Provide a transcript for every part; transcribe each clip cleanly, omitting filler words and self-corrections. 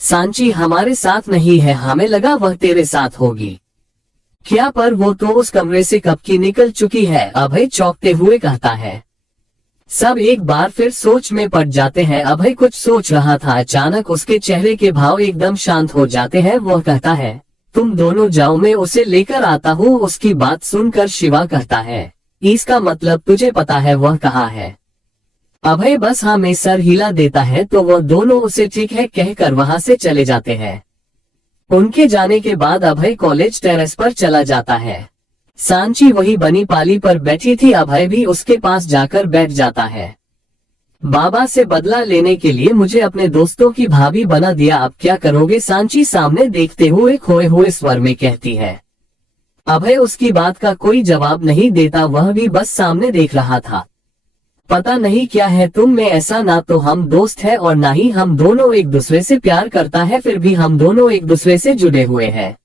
सांची हमारे साथ नहीं है, हमें लगा वह तेरे साथ होगी क्या, पर वो तो उस कमरे से कब की निकल चुकी है, अभय चौंकते हुए कहता है। सब एक बार फिर सोच में पड़ जाते हैं। अभय कुछ सोच रहा था, अचानक उसके चेहरे के भाव एकदम शांत हो जाते हैं। वह कहता है, तुम दोनों जाओ, मैं उसे लेकर आता हूँ। उसकी बात सुनकर शिवा कहता है, इसका मतलब तुझे पता है वह कहाँ है। अभय बस हाँ में सर हिला देता है, तो वह दोनों उसे ठीक है कहकर वहां से चले जाते हैं। उनके जाने के बाद अभय कॉलेज टेरेस पर चला जाता है। सांची वही बनी पाली पर बैठी थी, अभय भी उसके पास जाकर बैठ जाता है। बाबा से बदला लेने के लिए मुझे अपने दोस्तों की भाभी बना दिया, अब क्या करोगे, सांची सामने देखते हुए खोए हुए स्वर में कहती है। अभय उसकी बात का कोई जवाब नहीं देता, वह भी बस सामने देख रहा था। पता नहीं क्या है तुम में ऐसा, ना तो हम दोस्त है और ना ही हम दोनों एक दूसरे से प्यार करता है, फिर भी हम दोनों एक दूसरे से जुड़े हुए हैं।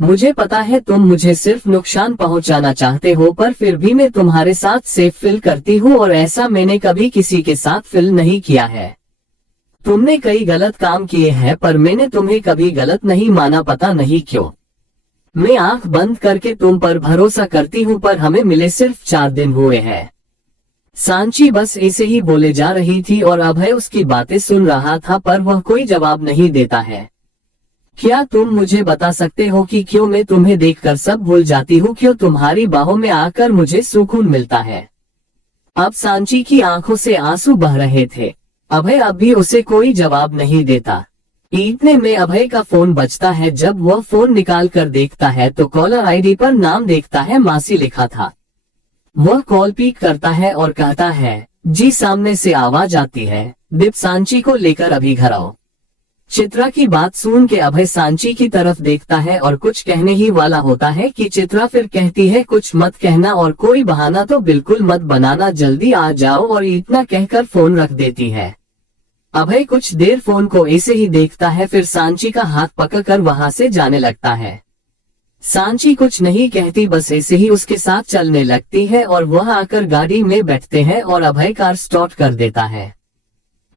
मुझे पता है तुम मुझे सिर्फ नुकसान पहुंचाना चाहते हो, पर फिर भी मैं तुम्हारे साथ सेफ फील करती हूँ और ऐसा मैंने कभी किसी के साथ फील नहीं किया है। तुमने कई गलत काम किए हैं पर मैंने तुम्हें कभी गलत नहीं माना, पता नहीं क्यों। मैं आंख बंद करके तुम पर भरोसा करती हूँ, पर हमें मिले सिर्फ 4 दिन हुए हैं। सांची बस ऐसे ही बोले जा रही थी और अभय उसकी बातें सुन रहा था, पर वह कोई जवाब नहीं देता है। क्या तुम मुझे बता सकते हो कि क्यों मैं तुम्हें देखकर सब भूल जाती हूँ, क्यों तुम्हारी बाहों में आकर मुझे सुकून मिलता है। अब सांची की आंखों से आंसू बह रहे थे। अभय अब भी उसे कोई जवाब नहीं देता। इतने में अभय का फोन बजता है। जब वह फोन निकाल कर देखता है तो कॉलर आईडी पर नाम देखता है, मासी लिखा था। वह कॉल पिक करता है और कहता है, जी। सामने से आवाज आती है, दीप सांची को लेकर अभी घर आओ। चित्रा की बात सुन के अभय सांची की तरफ देखता है और कुछ कहने ही वाला होता है कि चित्रा फिर कहती है, कुछ मत कहना और कोई बहाना तो बिल्कुल मत बनाना, जल्दी आ जाओ, और इतना कहकर फोन रख देती है। अभय कुछ देर फोन को ऐसे ही देखता है, फिर सांची का हाथ पकड़कर वहां से जाने लगता है। सांची कुछ नहीं कहती, बस ऐसे ही उसके साथ चलने लगती है और वह आकर गाड़ी में बैठते हैं और अभय कार स्टार्ट कर देता है।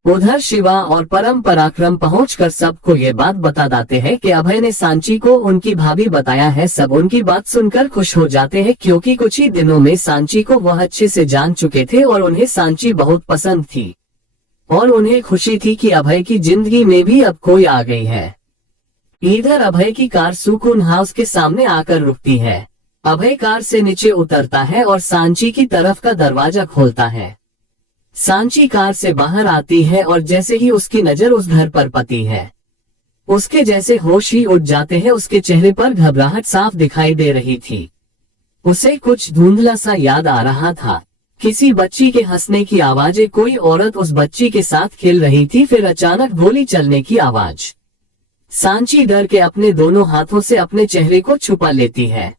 उधर शिवा और परम पराक्रम पहुंचकर सबको ये बात बता देते हैं कि अभय ने सांची को उनकी भाभी बताया है। सब उनकी बात सुनकर खुश हो जाते हैं, क्योंकि कुछ ही दिनों में सांची को वह अच्छे से जान चुके थे और उन्हें सांची बहुत पसंद थी और उन्हें खुशी थी कि अभय की जिंदगी में भी अब कोई आ गई है। इधर अभय की कार सुकून हाउस के सामने आकर रुकती है। अभय कार से नीचे उतरता है और सांची की तरफ का दरवाजा खोलता है। सांची कार से बाहर आती है और जैसे ही उसकी नजर उस घर पर पड़ती है, उसके जैसे होश ही उड़ जाते हैं। उसके चेहरे पर घबराहट साफ दिखाई दे रही थी। उसे कुछ धुंधला सा याद आ रहा था, किसी बच्ची के हंसने की आवाजें, कोई औरत उस बच्ची के साथ खेल रही थी, फिर अचानक गोली चलने की आवाज। सांची डर के अपने दोनों हाथों से अपने चेहरे को छुपा लेती है।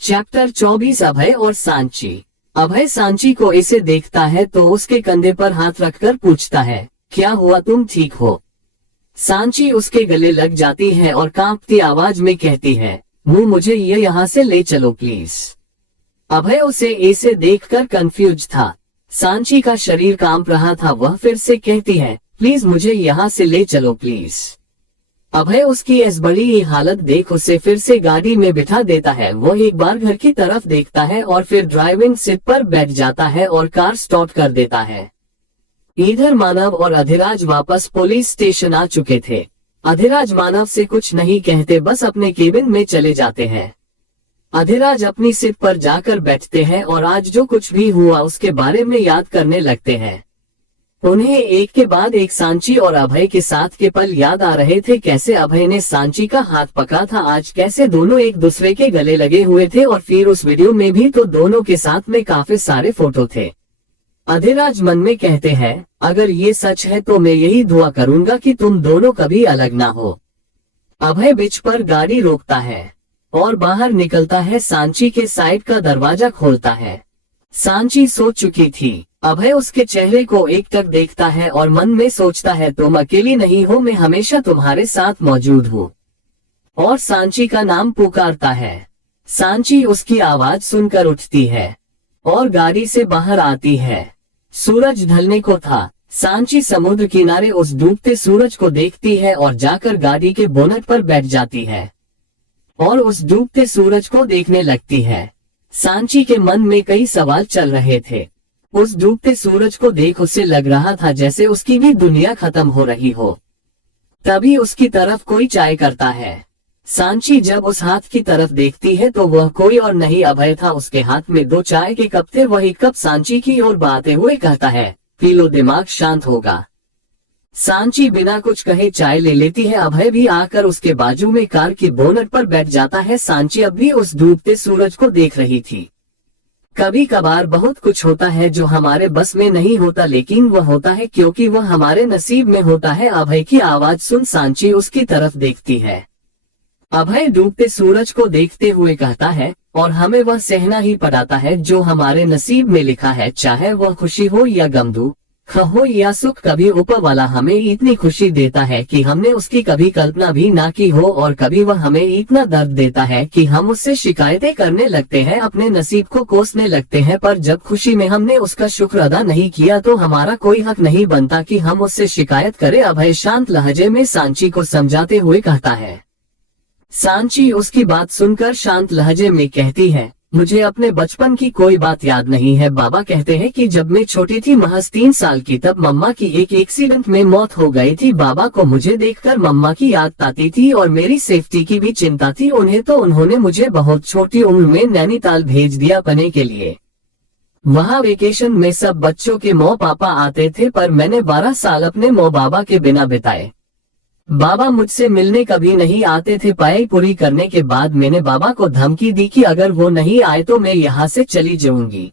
चैप्टर 24 अभय और सांची। अभय सांची को ऐसे देखता है तो उसके कंधे पर हाथ रखकर पूछता है, क्या हुआ, तुम ठीक हो। सांची उसके गले लग जाती है और कांपती आवाज में कहती है, मुझे ये यहाँ से ले चलो प्लीज। अभय उसे ऐसे देखकर कंफ्यूज था। सांची का शरीर कांप रहा था। वह फिर से कहती है, प्लीज मुझे यहाँ से ले चलो प्लीज। अभय उसकी इस बड़ी ही हालत देख उसे फिर से गाड़ी में बिठा देता है। वह एक बार घर की तरफ देखता है और फिर ड्राइविंग सीट पर बैठ जाता है और कार स्टार्ट कर देता है। इधर मानव और अधिराज वापस पुलिस स्टेशन आ चुके थे। अधिराज मानव से कुछ नहीं कहते, बस अपने केबिन में चले जाते हैं। अधिराज अपनी सीट पर जाकर बैठते हैं और आज जो कुछ भी हुआ उसके बारे में याद करने लगते हैं। उन्हें एक के बाद एक सांची और अभय के साथ के पल याद आ रहे थे। कैसे अभय ने सांची का हाथ पकड़ा था, आज कैसे दोनों एक दूसरे के गले लगे हुए थे, और फिर उस वीडियो में भी तो दोनों के साथ में काफी सारे फोटो थे। अधिराज मन में कहते हैं, अगर ये सच है तो मैं यही दुआ करूंगा कि तुम दोनों कभी अलग ना हो। अभय बीच पर गाड़ी रोकता है और बाहर निकलता है। सांची के साइड का दरवाजा खोलता है। सांची सो चुकी थी। अभय उसके चेहरे को एकटक देखता है और मन में सोचता है, तुम अकेली नहीं हो, मैं हमेशा तुम्हारे साथ मौजूद हूँ। और सांची का नाम पुकारता है। सांची उसकी आवाज सुनकर उठती है और गाड़ी से बाहर आती है। सूरज ढलने को था। सांची समुद्र किनारे उस डूबते सूरज को देखती है और जाकर गाड़ी के बोनट पर बैठ जाती है और उस डूबते सूरज को देखने लगती है। सांची के मन में कई सवाल चल रहे थे। उस डूबते सूरज को देख उसे लग रहा था जैसे उसकी भी दुनिया खत्म हो रही हो। तभी उसकी तरफ कोई चाय करता है। सांची जब उस हाथ की तरफ देखती है तो वह कोई और नहीं अभय था। उसके हाथ में 2 चाय के कप थे। वही कप सांची की ओर बढ़ाते हुए कहता है, पी लो, दिमाग शांत होगा। सांची बिना कुछ कहे चाय ले लेती है। अभय भी आकर उसके बाजू में कार की बोनट पर बैठ जाता है। सांची अब भी उस डूबते सूरज को देख रही थी। कभी कभार बहुत कुछ होता है जो हमारे बस में नहीं होता, लेकिन वह होता है क्योंकि वह हमारे नसीब में होता है। अभय की आवाज सुन सांची उसकी तरफ देखती है। अभय डूबते सूरज को देखते हुए कहता है, और हमें वह सहना ही पड़ता है जो हमारे नसीब में लिखा है, चाहे वह खुशी हो या गम, दुख हो या सुख। कभी ऊपर वाला हमें इतनी खुशी देता है कि हमने उसकी कभी कल्पना भी ना की हो, और कभी वह हमें इतना दर्द देता है कि हम उससे शिकायतें करने लगते हैं, अपने नसीब को कोसने लगते हैं। पर जब खुशी में हमने उसका शुक्र अदा नहीं किया तो हमारा कोई हक नहीं बनता कि हम उससे शिकायत करें। अभय शांत लहजे में सांची को समझाते हुए कहता है। सांची उसकी बात सुनकर शांत लहजे में कहती है, मुझे अपने बचपन की कोई बात याद नहीं है। बाबा कहते हैं कि जब मैं छोटी थी, महज 3 साल की, तब मम्मा की एक एक्सीडेंट में मौत हो गई थी। बाबा को मुझे देखकर मम्मा की याद आती थी और मेरी सेफ्टी की भी चिंता थी उन्हें, तो उन्होंने मुझे बहुत छोटी उम्र में नैनीताल भेज दिया पढ़ने के लिए। वहाँ वेकेशन में सब बच्चों के मौ पापा आते थे, पर मैंने 12 साल अपने मौ बाबा के बिना बिताए। बाबा मुझसे मिलने कभी नहीं आते थे। पढ़ाई पूरी करने के बाद मैंने बाबा को धमकी दी कि अगर वो नहीं आए तो मैं यहाँ से चली जाऊंगी।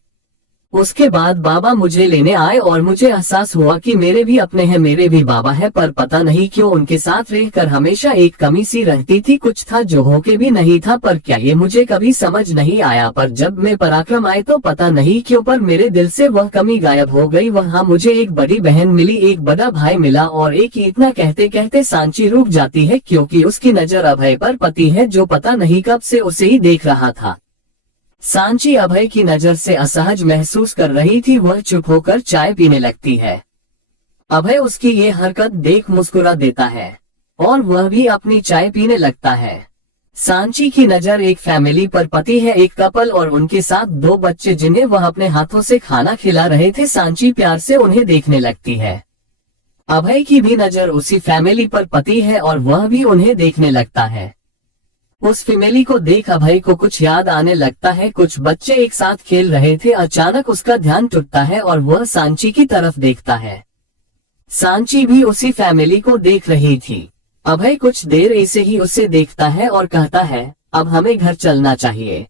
उसके बाद बाबा मुझे लेने आए और मुझे एहसास हुआ कि मेरे भी अपने हैं, मेरे भी बाबा है, पर पता नहीं क्यों उनके साथ रहकर हमेशा एक कमी सी रहती थी। कुछ था जो होके भी नहीं था, पर क्या ये मुझे कभी समझ नहीं आया। पर जब मैं पराक्रम आए तो पता नहीं क्यों पर मेरे दिल से वह कमी गायब हो गई। वहाँ मुझे एक बड़ी बहन मिली, एक बड़ा भाई मिला और एक, इतना कहते कहते सांची रुक जाती है क्योंकि उसकी नजर अभय पर पति है जो पता नहीं कब से उसे ही देख रहा था। सांची अभय की नजर से असहज महसूस कर रही थी। वह चुप होकर चाय पीने लगती है। अभय उसकी ये हरकत देख मुस्कुरा देता है और वह भी अपनी चाय पीने लगता है। सांची की नजर एक फैमिली पर पति है, एक कपल और उनके साथ 2 बच्चे जिन्हें वह अपने हाथों से खाना खिला रहे थे। सांची प्यार से उन्हें देखने लगती है। अभय की भी नजर उसी फैमिली पर पति है और वह भी उन्हें देखने लगता है। उस फैमिली को देख अभय को कुछ याद आने लगता है। कुछ बच्चे एक साथ खेल रहे थे। अचानक उसका ध्यान टूटता है और वह सांची की तरफ देखता है। सांची भी उसी फैमिली को देख रही थी। अभय कुछ देर ऐसे ही उसे देखता है और कहता है, अब हमें घर चलना चाहिए।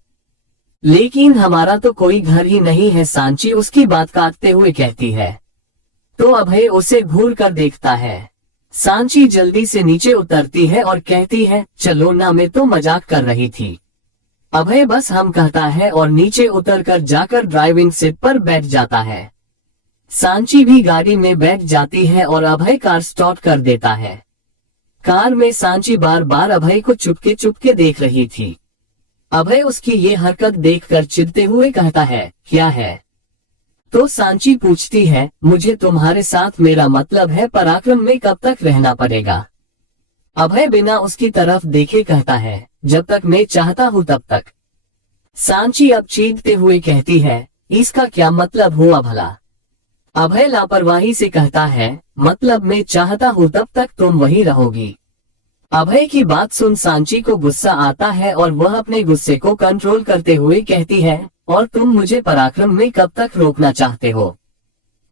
लेकिन हमारा तो कोई घर ही नहीं है, सांची उसकी बात काटते हुए कहती है। तो अभय उसे घूर कर देखता है। सांची जल्दी से नीचे उतरती है और कहती है, चलो ना, मैं तो मजाक कर रही थी। अभय बस हम कहता है और नीचे उतरकर जाकर ड्राइविंग सीट पर बैठ जाता है। सांची भी गाड़ी में बैठ जाती है और अभय कार स्टार्ट कर देता है। कार में सांची बार बार अभय को चुपके चुपके देख रही थी। अभय उसकी ये हरकत देखकर चिढ़ते हुए कहता है, क्या है? तो सांची पूछती है, मुझे तुम्हारे साथ मेरा मतलब है, पराक्रम में कब तक रहना पड़ेगा? अभय बिना उसकी तरफ देखे कहता है, जब तक मैं चाहता हूँ तब तक। सांची अब चीखते हुए कहती है, इसका क्या मतलब हुआ भला? अभय लापरवाही से कहता है, मतलब मैं चाहता हूँ तब तक तुम वहीं रहोगी। अभय की बात सुन सांची को गुस्सा आता है और वह अपने गुस्से को कंट्रोल करते हुए कहती है, और तुम मुझे पराक्रम में कब तक रोकना चाहते हो?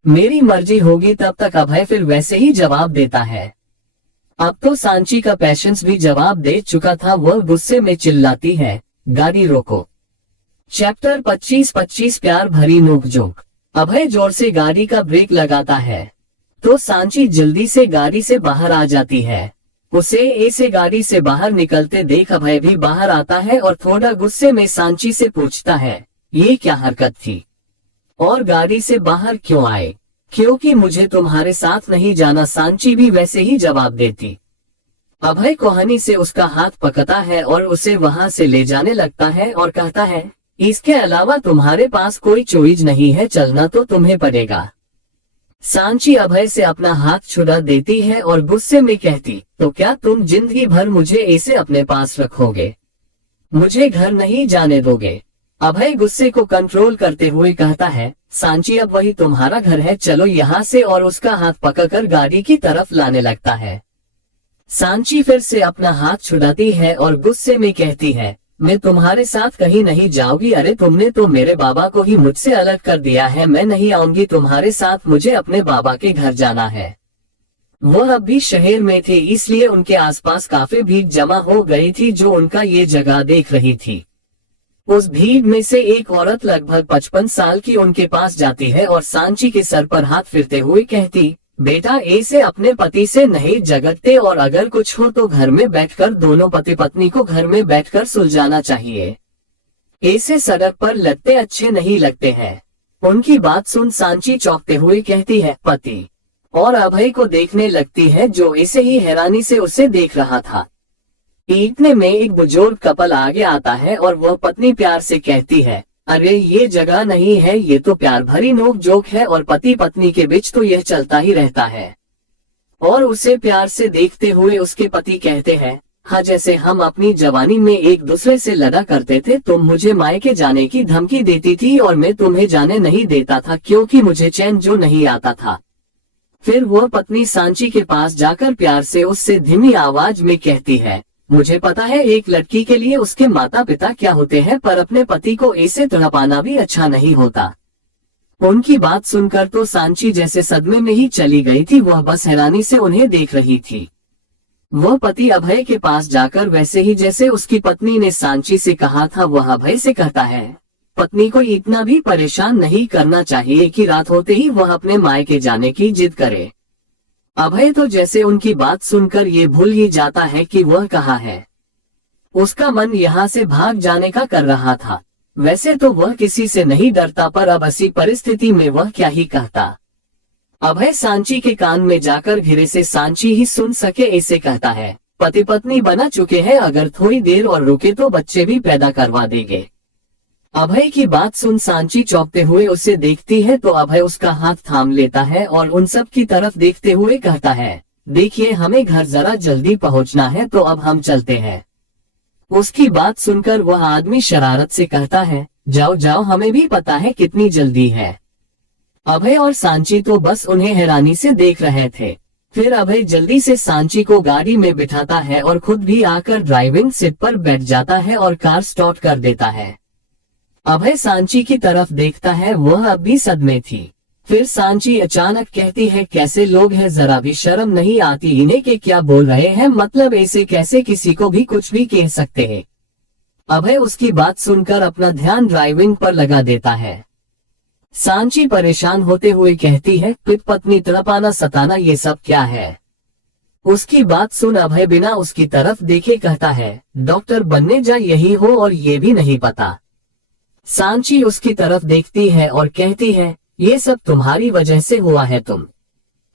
मेरी मर्जी होगी तब तक। अभय फिर वैसे ही जवाब देता है। अब तो सांची का पेशेंस भी जवाब दे चुका था। वह गुस्से में चिल्लाती है, गाड़ी रोको। चैप्टर 25 प्यार भरी नोकझोंक। अभय जोर से गाड़ी का ब्रेक लगाता है तो सांची जल्दी से गाड़ी से बाहर आ जाती है। उसे ऐसे गाड़ी से बाहर निकलते देख अभय भी बाहर आता है और थोड़ा गुस्से में सांची से पूछता है, ये क्या हरकत थी और गाड़ी से बाहर क्यों आए? क्योंकि मुझे तुम्हारे साथ नहीं जाना, सांची भी वैसे ही जवाब देती। अभय कोहनी से उसका हाथ पकड़ता है और उसे वहां से ले जाने लगता है और कहता है, इसके अलावा तुम्हारे पास कोई चॉइस नहीं है, चलना तो तुम्हें पड़ेगा। सांची अभय से अपना हाथ छुड़ा देती है और गुस्से में कहती, तो क्या तुम जिंदगी भर मुझे ऐसे अपने पास रखोगे? मुझे घर नहीं जाने दोगे? अभय गुस्से को कंट्रोल करते हुए कहता है, सांची अब वही तुम्हारा घर है, चलो यहाँ से, और उसका हाथ पकड़कर गाड़ी की तरफ लाने लगता है। सांची फिर से अपना हाथ छुड़ाती है और गुस्से में कहती है, मैं तुम्हारे साथ कहीं नहीं जाऊंगी। अरे तुमने तो मेरे बाबा को ही मुझसे अलग कर दिया है, मैं नहीं आऊंगी तुम्हारे साथ, मुझे अपने बाबा के घर जाना है। वो अब भी शहर में थे, इसलिए उनके आसपास काफी भीड़ जमा हो गई थी जो उनका ये जगह देख रही थी। उस भीड़ में से एक औरत लगभग 55 साल की उनके पास जाती है और सांची के सर पर हाथ फिरते हुए कहती, बेटा ऐसे अपने पति से नहीं झगड़ते, और अगर कुछ हो तो घर में बैठकर दोनों पति पत्नी को घर में बैठकर सुलझाना चाहिए। ऐसे सड़क पर लड़ते अच्छे नहीं लगते हैं। उनकी बात सुन सांची चौंकते हुए कहती है, पति, और अभय को देखने लगती है जो ऐसे ही हैरानी से उसे देख रहा था। इतने में एक बुजुर्ग कपल आगे आता है और वह पत्नी प्यार से कहती है, अरे ये जगह नहीं है, ये तो प्यार भरी नोक जोक है, और पति पत्नी के बीच तो यह चलता ही रहता है। और उसे प्यार से देखते हुए उसके पति कहते हैं, हाँ जैसे हम अपनी जवानी में एक दूसरे से लड़ा करते थे, तुम मुझे मायके जाने की धमकी देती थी और मैं तुम्हें जाने नहीं देता था क्योंकि मुझे चैन जो नहीं आता था। फिर वह पत्नी सांची के पास जाकर प्यार से उससे धीमी आवाज में कहती है, मुझे पता है एक लड़की के लिए उसके माता पिता क्या होते हैं, पर अपने पति को ऐसे तड़पाना भी अच्छा नहीं होता। उनकी बात सुनकर तो सांची जैसे सदमे में ही चली गई थी, वह बस हैरानी से उन्हें देख रही थी। वह पति अभय के पास जाकर वैसे ही जैसे उसकी पत्नी ने सांची से कहा था, वह अभय से कहता है, पत्नी को इतना भी परेशान नहीं करना चाहिए कि रात होते ही वह अपने मायके जाने की जिद करे। अभय तो जैसे उनकी बात सुनकर ये भूल ही जाता है कि वह कहाँ है। उसका मन यहाँ से भाग जाने का कर रहा था। वैसे तो वह किसी से नहीं डरता, पर अब ऐसी परिस्थिति में वह क्या ही कहता। अभय सांची के कान में जाकर धीरे से सांची ही सुन सके ऐसे कहता है, पति पत्नी बना चुके हैं, अगर थोड़ी देर और रुके तो बच्चे भी पैदा करवा देंगे। अभय की बात सुन सांची चौंकते हुए उसे देखती है तो अभय उसका हाथ थाम लेता है और उन सब की तरफ देखते हुए कहता है, देखिए हमें घर जरा जल्दी पहुंचना है, तो अब हम चलते हैं। उसकी बात सुनकर वह आदमी शरारत से कहता है, जाओ जाओ, हमें भी पता है कितनी जल्दी है। अभय और सांची तो बस उन्हें हैरानी से देख रहे थे। फिर अभय जल्दी से सांची को गाड़ी में बिठाता है और खुद भी आकर ड्राइविंग सीट पर बैठ जाता है और कार स्टार्ट कर देता है। अभय सांची की तरफ देखता है, वह अब भी सदमे थी। फिर सांची अचानक कहती है, कैसे लोग हैं, जरा भी शर्म नहीं आती इन्हें कि क्या बोल रहे हैं, मतलब ऐसे कैसे किसी को भी कुछ भी कह सकते हैं। अभय उसकी बात सुनकर अपना ध्यान ड्राइविंग पर लगा देता है। सांची परेशान होते हुए कहती है, पिता पत्नी तड़पाना सताना ये सब क्या है। उसकी बात सुन अभय बिना उसकी तरफ देखे कहता है, डॉक्टर बनने जा यही हो और ये भी नहीं पता। सांची उसकी तरफ देखती है और कहती है, ये सब तुम्हारी वजह से हुआ है, तुम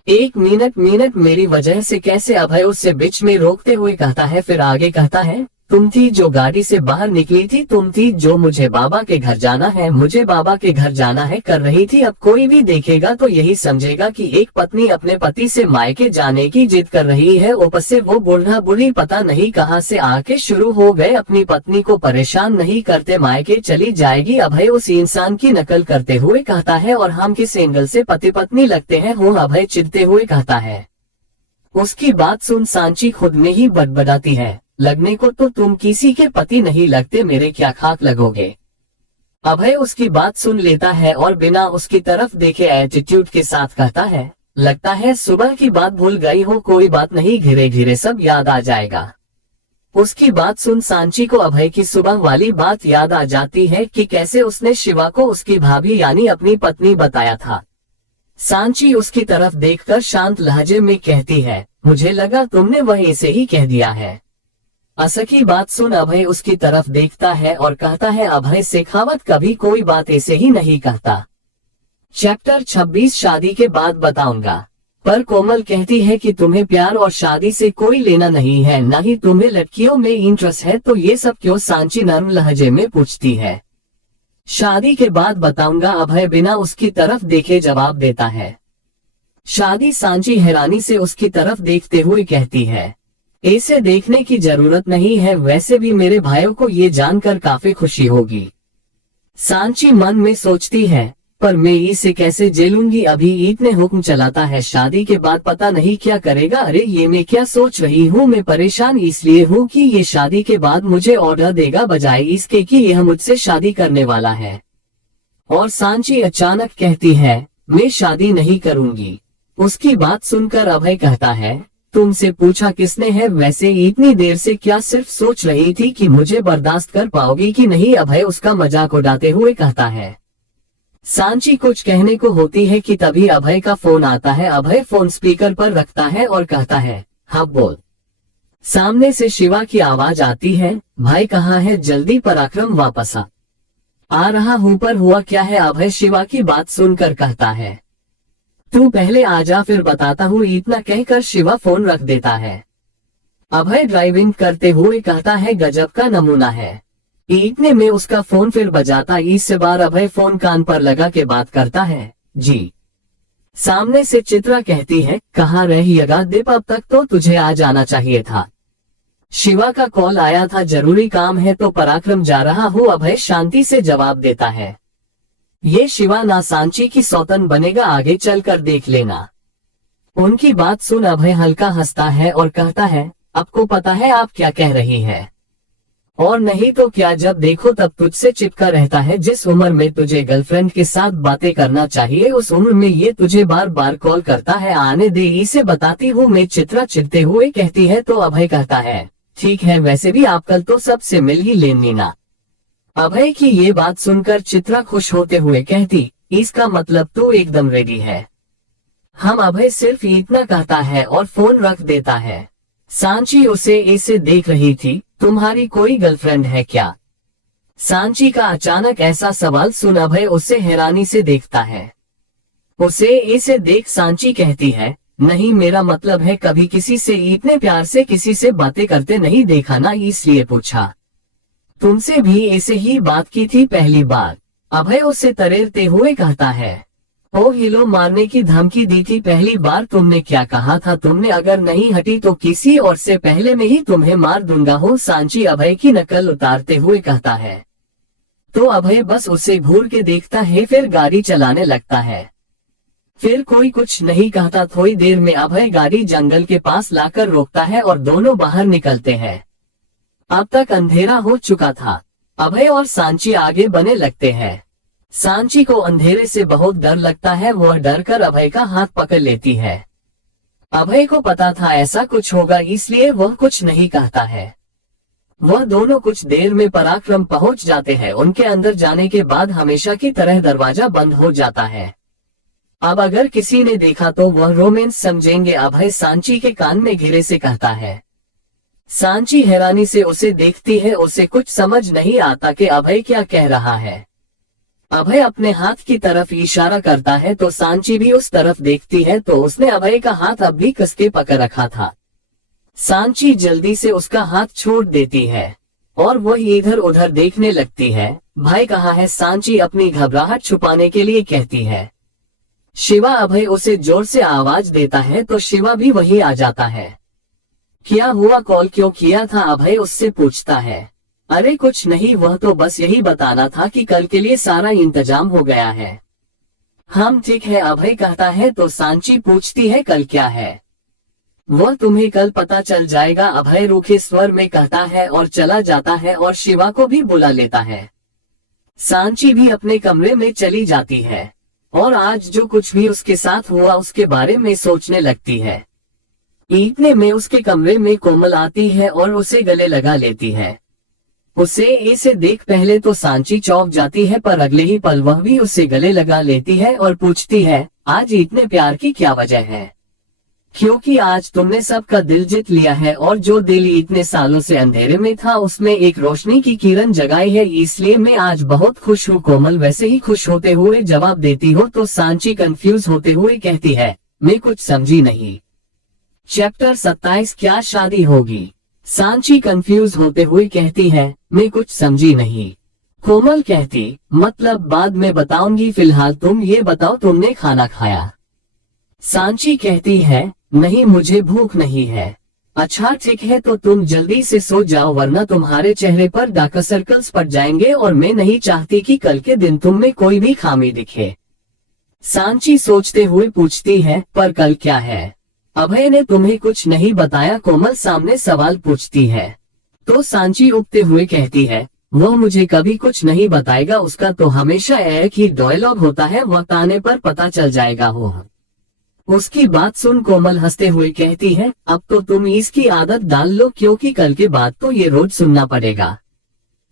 एक मिनट मेरी वजह से कैसे। अभय उससे बीच में रोकते हुए कहता है, फिर आगे कहता है, तुम थी जो गाड़ी से बाहर निकली थी, तुम थी जो मुझे बाबा के घर जाना है, मुझे बाबा के घर जाना है कर रही थी। अब कोई भी देखेगा तो यही समझेगा कि एक पत्नी अपने पति से मायके जाने की जिद कर रही है। ऊपर से वो बूढ़ा बूढ़ी पता नहीं कहां से आके शुरू हो गए, अपनी पत्नी को परेशान नहीं करते, मायके चली जाएगी। अभय उस इंसान की नकल करते हुए कहता है, और हम किस एंगल से पति पत्नी लगते हैं हो। अभय चिढ़ते हुए कहता है। उसकी बात सुन सांची खुद में ही बड़बड़ाती है, लगने को तो तुम किसी के पति नहीं लगते, मेरे क्या खाक लगोगे। अभय उसकी बात सुन लेता है और बिना उसकी तरफ देखे एटीट्यूड के साथ कहता है, लगता है सुबह की बात भूल गई हो, कोई बात नहीं, धीरे धीरे सब याद आ जाएगा। उसकी बात सुन सांची को अभय की सुबह वाली बात याद आ जाती है कि कैसे उसने शिवा को उसकी भाभी यानी अपनी पत्नी बताया था। सांची उसकी तरफ देखकर शांत लहजे में कहती है, मुझे लगा तुमने वही से ही कह दिया है। असकी बात सुन अभय उसकी तरफ देखता है और कहता है, अभय शेखावत कभी कोई बात ऐसे ही नहीं कहता। चैप्टर 26 शादी के बाद बताऊंगा। पर कोमल कहती है कि तुम्हें प्यार और शादी से कोई लेना नहीं है, न ही तुम्हें लड़कियों में इंटरेस्ट है, तो ये सब क्यों, सांची नर्म लहजे में पूछती है। शादी के बाद बताऊंगा, अभय बिना उसकी तरफ देखे जवाब देता है। शादी सांची हैरानी से उसकी तरफ देखते हुए कहती है, इसे देखने की जरूरत नहीं है, वैसे भी मेरे भाइयों को ये जानकर काफी खुशी होगी। सांची मन में सोचती है, पर मैं इसे कैसे झेलूंगी। अभी ईद ने हुक्म चलाता है, शादी के बाद पता नहीं क्या करेगा। अरे ये मैं क्या सोच रही हूँ, मैं परेशान इसलिए हूँ कि ये शादी के बाद मुझे ऑर्डर देगा बजाय इसके कि यह मुझसे शादी करने वाला है। और सांची अचानक कहती है, मैं शादी नहीं करूंगी। उसकी बात सुनकर अभय कहता है, तुमसे पूछा किसने है, वैसे इतनी देर से क्या सिर्फ सोच रही थी कि मुझे बर्दाश्त कर पाओगी कि नहीं। अभय उसका मजाक उड़ाते हुए कहता है। सांची कुछ कहने को होती है कि तभी अभय का फोन आता है। अभय फोन स्पीकर पर रखता है और कहता है, हाँ बोल। सामने से शिवा की आवाज आती है, भाई कहाँ है, जल्दी पराक्रम वापस आ रहा हूँ। पर हुआ क्या है, अभय शिवा की बात सुनकर कहता है, तू पहले आजा फिर बताता हूँ। इतना कहकर शिवा फोन रख देता है। अभय ड्राइविंग करते हुए कहता है, गजब का नमूना है। इतने में उसका फोन फिर बजाता। इस बार अभय फोन कान पर लगा के बात करता है, जी। सामने से चित्रा कहती है, कहाँ रहिएगा दीप, अब तक तो तुझे आ जाना चाहिए था। शिवा का कॉल आया था, जरूरी काम है तो पराक्रम जा रहा हूँ। अभय शांति से जवाब देता है। ये शिवा ना सांची की सौतन बनेगा, आगे चलकर देख लेना। उनकी बात सुन अभय हल्का हंसता है और कहता है, आपको पता है आप क्या कह रही है, और नहीं तो क्या, जब देखो तब तुझसे चिपका रहता है। जिस उम्र में तुझे गर्लफ्रेंड के साथ बातें करना चाहिए उस उम्र में ये तुझे बार बार कॉल करता है। आने दे, इसे बताती हूँ मैं। चित्रा चिढ़ते हुए कहती है। तो अभय कहता है, ठीक है, वैसे भी आप कल तो सबसे मिल ही लेना। अभय की ये बात सुनकर चित्रा खुश होते हुए कहती, इसका मतलब तो एकदम रेडी है हम। अभय सिर्फ इतना कहता है और फोन रख देता है। सांची उसे ऐसे देख रही थी, तुम्हारी कोई गर्लफ्रेंड है क्या? सांची का अचानक ऐसा सवाल सुन अभय उसे हैरानी से देखता है। उसे ऐसे देख सांची कहती है, नहीं, मेरा मतलब है कभी किसी से इतने प्यार से किसी से बातें करते नहीं देखा ना, इसलिए पूछा। तुमसे भी ऐसे ही बात की थी पहली बार? अभय उसे तरेरते हुए कहता है, ओ हिलो मारने की धमकी दी थी पहली बार। तुमने क्या कहा था, तुमने अगर नहीं हटी तो किसी और से पहले में ही तुम्हें मार दूंगा हो। सांची अभय की नकल उतारते हुए कहता है। तो अभय बस उसे घूर के देखता है, फिर गाड़ी चलाने लगता है। फिर कोई कुछ नहीं कहता। थोड़ी देर में अभय गाड़ी जंगल के पास लाकर रोकता है और दोनों बाहर निकलते हैं। अब तक अंधेरा हो चुका था। अभय और सांची आगे बने लगते हैं। सांची को अंधेरे से बहुत डर लगता है, वह डर कर अभय का हाथ पकड़ लेती है। अभय को पता था ऐसा कुछ होगा, इसलिए वह कुछ नहीं कहता है। वह दोनों कुछ देर में पराक्रम पहुंच जाते हैं। उनके अंदर जाने के बाद हमेशा की तरह दरवाजा बंद हो जाता है। अब अगर किसी ने देखा तो वह रोमांस समझेंगे। अभय सांची के कान में घिरे से कहता है। सांची हैरानी से उसे देखती है, उसे कुछ समझ नहीं आता कि अभय क्या कह रहा है। अभय अपने हाथ की तरफ इशारा करता है तो सांची भी उस तरफ देखती है, तो उसने अभय का हाथ अब भी कसके पकड़ रखा था। सांची जल्दी से उसका हाथ छोड़ देती है और वह इधर उधर देखने लगती है। भाई कहाँ है, सांची अपनी घबराहट छुपाने के लिए कहती है। शिवा अभय उसे जोर से आवाज देता है तो शिवा भी वही आ जाता है। क्या हुआ, कॉल क्यों किया था, अभय उससे पूछता है। अरे कुछ नहीं, वह तो बस यही बताना था कि कल के लिए सारा इंतजाम हो गया है। हम ठीक है, अभय कहता है। तो सांची पूछती है, कल क्या है? वह तुम्हें कल पता चल जाएगा, अभय रूखे स्वर में कहता है और चला जाता है और शिवा को भी बुला लेता है। सांची भी अपने कमरे में चली जाती है और आज जो कुछ भी उसके साथ हुआ उसके बारे में सोचने लगती है। इतने में उसके कमरे में कोमल आती है और उसे गले लगा लेती है। उसे ऐसे देख पहले तो सांची चौंक जाती है, पर अगले ही पल वह भी उसे गले लगा लेती है और पूछती है, आज इतने प्यार की क्या वजह है? क्योंकि आज तुमने सबका दिल जीत लिया है और जो दिल इतने सालों से अंधेरे में था उसमें एक रोशनी की किरण जगाई है, इसलिए मैं आज बहुत खुश हूँ। कोमल वैसे ही खुश होते हुए जवाब देती हो तो सांची कंफ्यूज होते हुए कहती है, मैं कुछ समझी नहीं। चैप्टर 27 क्या शादी होगी? सांची कंफ्यूज होते हुए कहती है, मैं कुछ समझी नहीं। कोमल कहती, मतलब बाद में बताऊंगी, फिलहाल तुम ये बताओ तुमने खाना खाया? सांची कहती है, नहीं मुझे भूख नहीं है। अच्छा ठीक है, तो तुम जल्दी से सो जाओ वरना तुम्हारे चेहरे पर डार्क सर्कल्स पड़ जाएंगे और मैं नहीं चाहती कि कल के दिन तुम में कोई भी खामी दिखे। सांची सोचते हुए पूछती है, पर कल क्या है? अभय ने तुम्हें कुछ नहीं बताया? कोमल सामने सवाल पूछती है। तो सांची उगते हुए कहती है, वो मुझे कभी कुछ नहीं बताएगा, उसका तो हमेशा एक ही डायलॉग होता है, वक्त आने पर पता चल जाएगा हो। उसकी बात सुन कोमल हंसते हुए कहती है, अब तो तुम इसकी आदत डाल लो क्योंकि कल के बाद तो ये रोज सुनना पड़ेगा।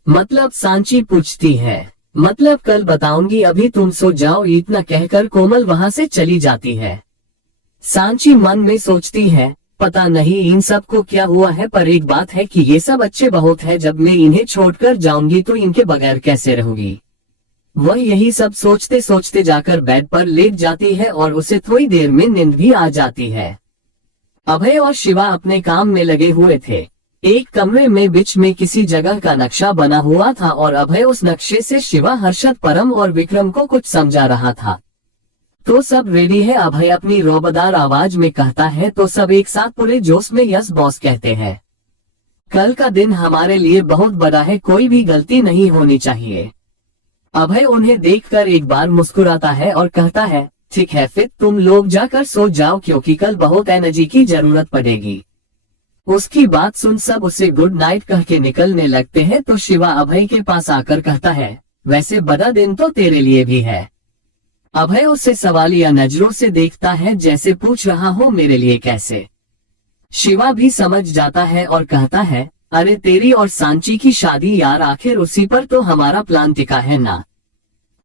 मतलब? सांची पूछती है। मतलब कल बताऊंगी, अभी तुम सो जाओ। इतना कहकर कोमल वहां से चली जाती है। सांची मन में सोचती है, पता नहीं इन सब को क्या हुआ है, पर एक बात है कि ये सब अच्छे बहुत है, जब मैं इन्हें छोड़कर जाऊंगी तो इनके बगैर कैसे रहूंगी। वह यही सब सोचते सोचते जाकर बेड पर लेट जाती है और उसे थोड़ी देर में नींद भी आ जाती है। अभय और शिवा अपने काम में लगे हुए थे। एक कमरे में बीच में किसी जगह का नक्शा बना हुआ था और अभय उस नक्शे से शिवा, हर्षद, परम और विक्रम को कुछ समझा रहा था। तो सब रेडी है? अभय अपनी रोबदार आवाज में कहता है। तो सब एक साथ पूरे जोश में यस बॉस कहते हैं। कल का दिन हमारे लिए बहुत बड़ा है, कोई भी गलती नहीं होनी चाहिए। अभय उन्हें देखकर एक बार मुस्कुराता है और कहता है, ठीक है फिर तुम लोग जाकर सो जाओ क्योंकि कल बहुत एनर्जी की जरूरत पड़ेगी। उसकी बात सुन सब उसे गुड नाइट कह के निकलने लगते हैं। तो शिवा अभय के पास आकर कहता है, वैसे बड़ा दिन तो तेरे लिए भी है। अभय उसे सवालिया नजरों से देखता है, जैसे पूछ रहा हो मेरे लिए कैसे। शिवा भी समझ जाता है और कहता है, अरे तेरी और सांची की शादी यार, आखिर उसी पर तो हमारा प्लान टिका है ना।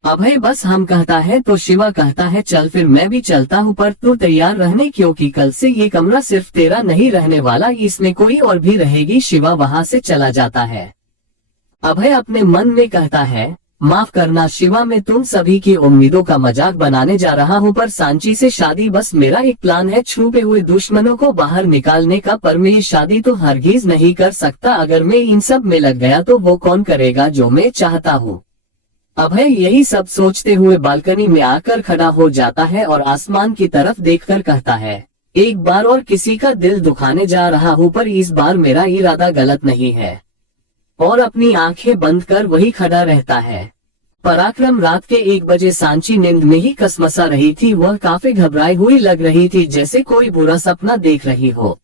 अभय बस हम कहता है। तो शिवा कहता है, चल फिर मैं भी चलता हूँ, पर तू तैयार रहने क्योंकि कल से ये कमरा सिर्फ तेरा नहीं रहने वाला, इसमें कोई और भी रहेगी। शिवा वहां से चला जाता है। अभय अपने मन में कहता है, माफ करना शिवा, मैं तुम सभी की उम्मीदों का मजाक बनाने जा रहा हूँ, पर सांची से शादी बस मेरा एक प्लान है छुपे हुए दुश्मनों को बाहर निकालने का, पर मैं ये शादी तो हरगिज नहीं कर सकता। अगर मैं इन सब में लग गया तो वो कौन करेगा जो मैं चाहता हूँ। अभय यही सब सोचते हुए बालकनी में आकर खड़ा हो जाता है और आसमान की तरफ देखकर कहता है, एक बार और किसी का दिल दुखाने जा रहा हूँ, पर इस बार मेरा इरादा गलत नहीं है। और अपनी आंखें बंद कर वही खड़ा रहता है। पराक्रम रात के 1 बजे सांची नींद में ही कसमसा रही थी। वह काफी घबराई हुई लग रही थी, जैसे कोई बुरा सपना देख रही हो।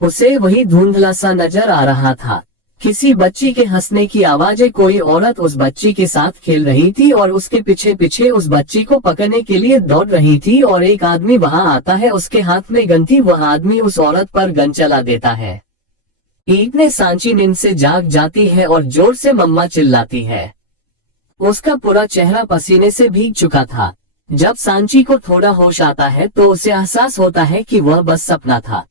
उसे वही धुंधला सा नजर आ रहा था। किसी बच्ची के हंसने की आवाजें, कोई औरत उस बच्ची के साथ खेल रही थी और उसके पीछे पीछे उस बच्ची को पकड़ने के लिए दौड़ रही थी। और एक आदमी वहां आता है, उसके हाथ में गन थी। वह आदमी उस औरत पर गन चला देता है। इतने सांची नींद से जाग जाती है और जोर से मम्मा चिल्लाती है। उसका पूरा चेहरा पसीने से भीग चुका था। जब सांची को थोड़ा होश आता है तो उसे एहसास होता है कि वह बस सपना था।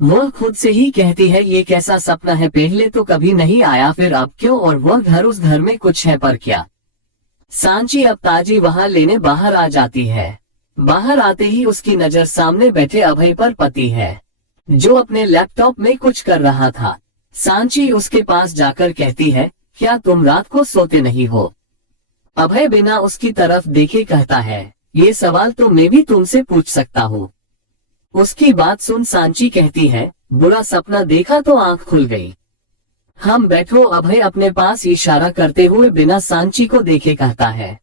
वह खुद से ही कहती है, ये कैसा सपना है, पहले तो कभी नहीं आया, फिर अब क्यों? और वह घर, उस घर में कुछ है, पर क्या? सांची अब ताजी वहां लेने बाहर आ जाती है। बाहर आते ही उसकी नजर सामने बैठे अभय पर पड़ती है, जो अपने लैपटॉप में कुछ कर रहा था। सांची उसके पास जाकर कहती है, क्या तुम रात को सोते नहीं हो? अभय बिना उसकी तरफ देखे कहता है, ये सवाल तो मैं भी तुमसे पूछ सकता हूँ। उसकी बात सुन सांची कहती है, बुरा सपना देखा तो आंख खुल गई। हम बैठो। अभय अपने पास इशारा करते हुए बिना सांची को देखे कहता है।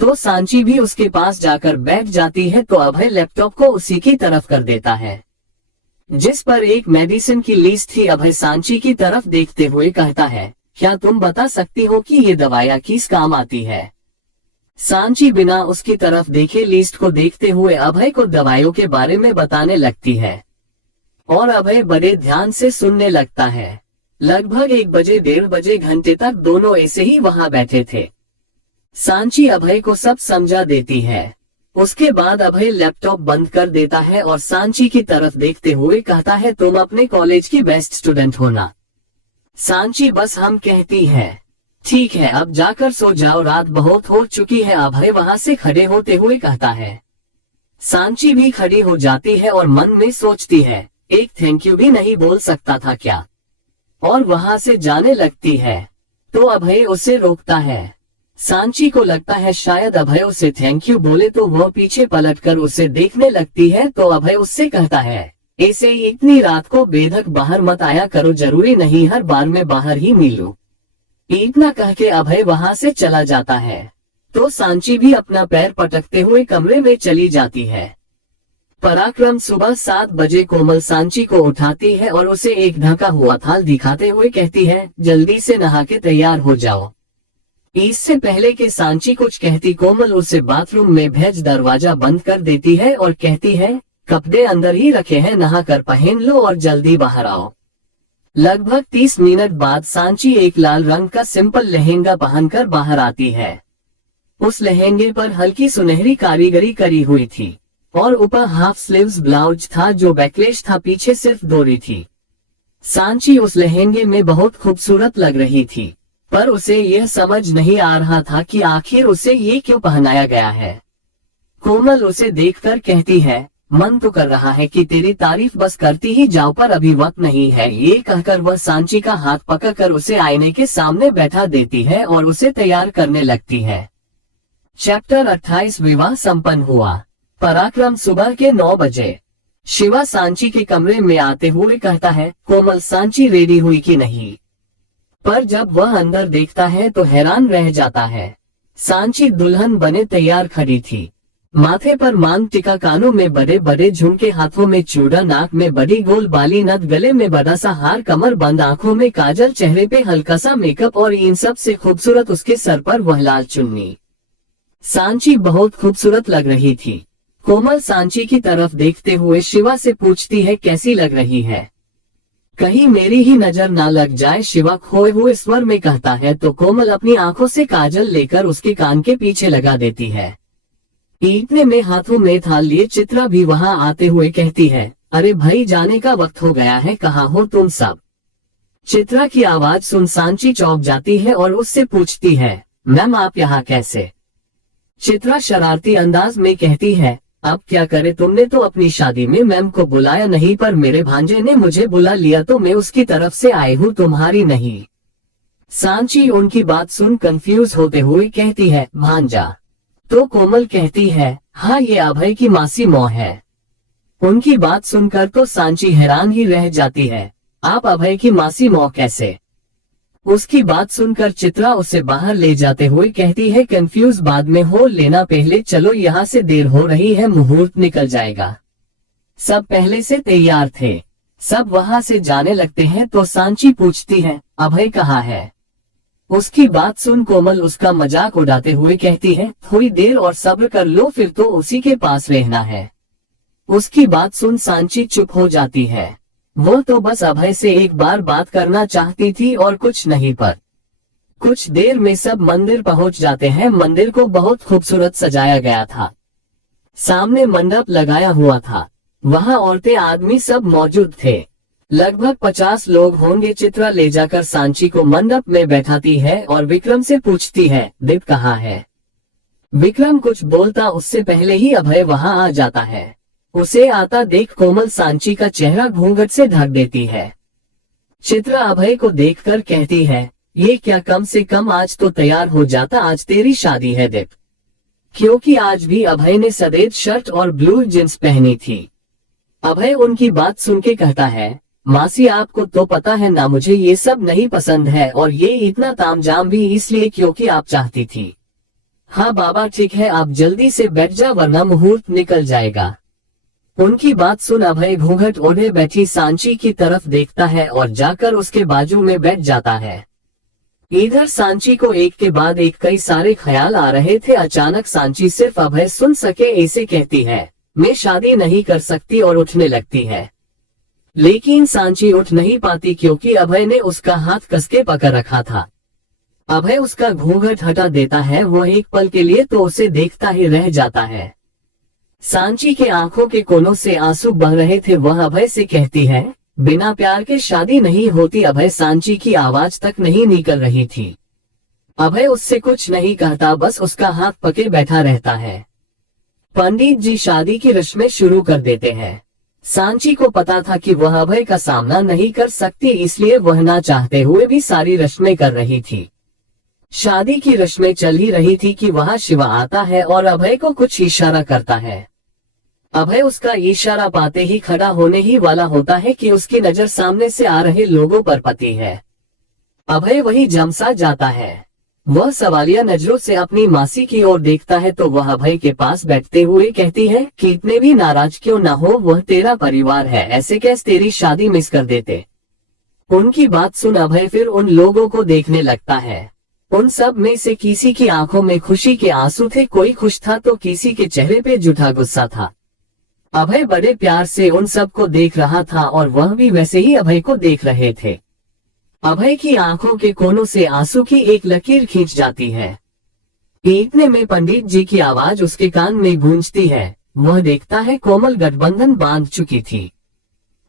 तो सांची भी उसके पास जाकर बैठ जाती है। तो अभय लैपटॉप को उसी की तरफ कर देता है, जिस पर एक मेडिसिन की लिस्ट थी। अभय सांची की तरफ देखते हुए कहता है, क्या तुम बता सकती हो कि ये दवाइयाँ किस काम आती है? सांची बिना उसकी तरफ देखे लिस्ट को देखते हुए अभय को दवाइयों के बारे में बताने लगती है और अभय बड़े ध्यान से सुनने लगता है। लगभग 1 बजे 1.5 बजे घंटे तक दोनों ऐसे ही वहां बैठे थे। सांची अभय को सब समझा देती है। उसके बाद अभय लैपटॉप बंद कर देता है और सांची की तरफ देखते हुए कहता है, तुम अपने कॉलेज की बेस्ट स्टूडेंट हो ना? सांची बस हम कहती है, ठीक है अब जाकर सो जाओ, रात बहुत हो चुकी है। अभय वहां से खड़े होते हुए कहता है। सांची भी खड़ी हो जाती है और मन में सोचती है, एक थैंक यू भी नहीं बोल सकता था क्या? और वहां से जाने लगती है। तो अभय उसे रोकता है सांची को लगता है शायद अभय उसे थैंक यू बोले तो वह पीछे पलटकर उसे देखने लगती है तो अभय उससे कहता है, ऐसे इतनी रात को बेधक बाहर मत आया करो, जरूरी नहीं हर बार मैं बाहर ही मिलूं। इतना कह के अभय वहां से चला जाता है तो सांची भी अपना पैर पटकते हुए कमरे में चली जाती है। पराक्रम सुबह 7 बजे कोमल सांची को उठाती है और उसे एक ढका हुआ थाल दिखाते हुए कहती है, जल्दी से नहा के तैयार हो जाओ। इससे पहले कि सांची कुछ कहती कोमल उसे बाथरूम में भेज दरवाजा बंद कर देती है और कहती है, कपड़े अंदर ही रखे हैं, नहा कर पहन लो और जल्दी बाहर आओ। लगभग 30 मिनट बाद सांची एक लाल रंग का सिंपल लहंगा पहनकर बाहर आती है। उस लहंगे पर हल्की सुनहरी कारीगरी करी हुई थी और ऊपर हाफ स्लीव्स ब्लाउज था जो बैकलेस था, पीछे सिर्फ डोरी थी। सांची उस लहंगे में बहुत खूबसूरत लग रही थी, पर उसे यह समझ नहीं आ रहा था कि आखिर उसे ये क्यों पहनाया गया है। कोमल उसे देखकर कहती है, मन तो कर रहा है कि तेरी तारीफ बस करती ही जाओ पर अभी वक्त नहीं है। ये कहकर वह सांची का हाथ पकड़कर उसे आईने के सामने बैठा देती है और उसे तैयार करने लगती है। चैप्टर 28 विवाह संपन्न हुआ। पराक्रम सुबह के 9 बजे शिवा सांची के कमरे में आते हुए कहता है, कोमल सांची रेडी हुई कि नहीं? पर जब वह अंदर देखता है तो हैरान रह जाता है। सांची दुल्हन बने तैयार खड़ी थी, माथे पर मांग टिका, कानों में बड़े बड़े झुमके, हाथों में चूड़ा, नाक में बड़ी गोल बाली नथ, गले में बड़ा सा हार, कमर बंद, आंखों में काजल, चेहरे पे हल्का सा मेकअप और इन सब से खूबसूरत उसके सर पर वह लाल चुन्नी। सांची बहुत खूबसूरत लग रही थी। कोमल सांची की तरफ देखते हुए शिवा से पूछती है, कैसी लग रही है? कहीं मेरी ही नजर ना लग जाए, शिवा खोए हुए स्वर में कहता है तो कोमल अपनी आंखों से काजल लेकर उसके कान के पीछे लगा देती है। इतने में हाथों में थाल लिए चित्रा भी वहां आते हुए कहती है, अरे भाई जाने का वक्त हो गया है, कहाँ हो तुम सब? चित्रा की आवाज सुन सांची चौंक जाती है और उससे पूछती है, मैम आप यहाँ कैसे? चित्रा शरारती अंदाज में कहती है, अब क्या करे, तुमने तो अपनी शादी में मैम को बुलाया नहीं, पर मेरे भांजे ने मुझे बुला लिया तो मैं उसकी तरफ से आई हूँ, तुम्हारी नहीं। सांची उनकी बात सुन कंफ्यूज होते हुए कहती है, भांजा? तो कोमल कहती है, हाँ ये अभय की मासी मौ है। उनकी बात सुनकर तो सांची हैरान ही रह जाती है, आप अभय की मासी मौ कैसे? उसकी बात सुनकर चित्रा उसे बाहर ले जाते हुए कहती है, कंफ्यूज बाद में हो लेना, पहले चलो यहाँ से, देर हो रही है, मुहूर्त निकल जाएगा। सब पहले से तैयार थे। सब वहाँ से जाने लगते हैं तो सांची पूछती है, अभय कहाँ है? उसकी बात सुन कोमल उसका मजाक उड़ाते हुए कहती है, थोड़ी देर और सब्र कर लो, फिर तो उसी के पास रहना है। उसकी बात सुन सांची चुप हो जाती है। वो तो बस अभय से एक बार बात करना चाहती थी और कुछ नहीं। पर कुछ देर में सब मंदिर पहुंच जाते हैं। मंदिर को बहुत खूबसूरत सजाया गया था। सामने मंडप लगाया हुआ था, वहां औरतें आदमी सब मौजूद थे। लगभग 50 लोग होंगे। चित्रा ले जाकर सांची को मंडप में बैठाती है और विक्रम से पूछती है, दीप कहाँ है? विक्रम कुछ बोलता उससे पहले ही अभय वहां आ जाता है। उसे आता देख कोमल सांची का चेहरा घूंघट से ढक देती है। चित्रा अभय को देखकर कहती है, ये क्या, कम से कम आज तो तैयार हो जाता, आज तेरी शादी है दीप। क्योंकि आज भी अभय ने सफेद शर्ट और ब्लू जींस पहनी थी। अभय उनकी बात सुन के कहता है, मासी आपको तो पता है ना, मुझे ये सब नहीं पसंद है, और ये इतना तामझाम भी इसलिए क्योंकि आप चाहती थी। हाँ बाबा ठीक है, आप जल्दी से बैठ जा वरना मुहूर्त निकल जाएगा। उनकी बात सुन अभय घूंघट ओढ़े बैठी सांची की तरफ देखता है और जाकर उसके बाजू में बैठ जाता है। इधर सांची को एक के बाद एक कई सारे ख्याल आ रहे थे। अचानक सांची सिर्फ अभय सुन सके ऐसे कहती है, मैं शादी नहीं कर सकती, और उठने लगती है। लेकिन सांची उठ नहीं पाती क्योंकि अभय ने उसका हाथ कसके पकड़ रखा था। अभय उसका घूंघट हटा देता है। वो एक पल के लिए तो उसे देखता ही रह जाता है। सांची के आंखों के कोनों से आंसू बह रहे थे। वह अभय से कहती है, बिना प्यार के शादी नहीं होती। अभय सांची की आवाज तक नहीं निकल रही थी। अभय उससे कुछ नहीं कहता, बस उसका हाथ पकड़े बैठा रहता है। पंडित जी शादी की रस्में शुरू कर देते हैं। सांची को पता था कि वह अभय का सामना नहीं कर सकती, इसलिए वह ना चाहते हुए भी सारी रस्में कर रही थी। शादी की रस्में चल ही रही थी कि वहां शिवा आता है और अभय को कुछ इशारा करता है। अभय उसका इशारा पाते ही खड़ा होने ही वाला होता है कि उसकी नजर सामने से आ रहे लोगों पर पड़ती है। अभय वही जमसा जाता है। वह सवालिया नजरों से अपनी मासी की ओर देखता है तो वह अभय के पास बैठते हुए कहती है कि इतने भी नाराज क्यों ना हो, वह तेरा परिवार है, ऐसे कैसे तेरी शादी मिस कर देते। उनकी बात सुन अभय फिर उन लोगों को देखने लगता है। उन सब में से किसी की आंखों में खुशी के आंसू थे, कोई खुश था तो किसी के चेहरे पे झूठा गुस्सा था। अभय बड़े प्यार से उन सब को देख रहा था और वह भी वैसे ही अभय को देख रहे थे। अभय की आंखों के कोनों से आंसू की एक लकीर खींच जाती है। इतने में पंडित जी की आवाज उसके कान में गूंजती है। वह देखता है कोमल गठबंधन बांध चुकी थी।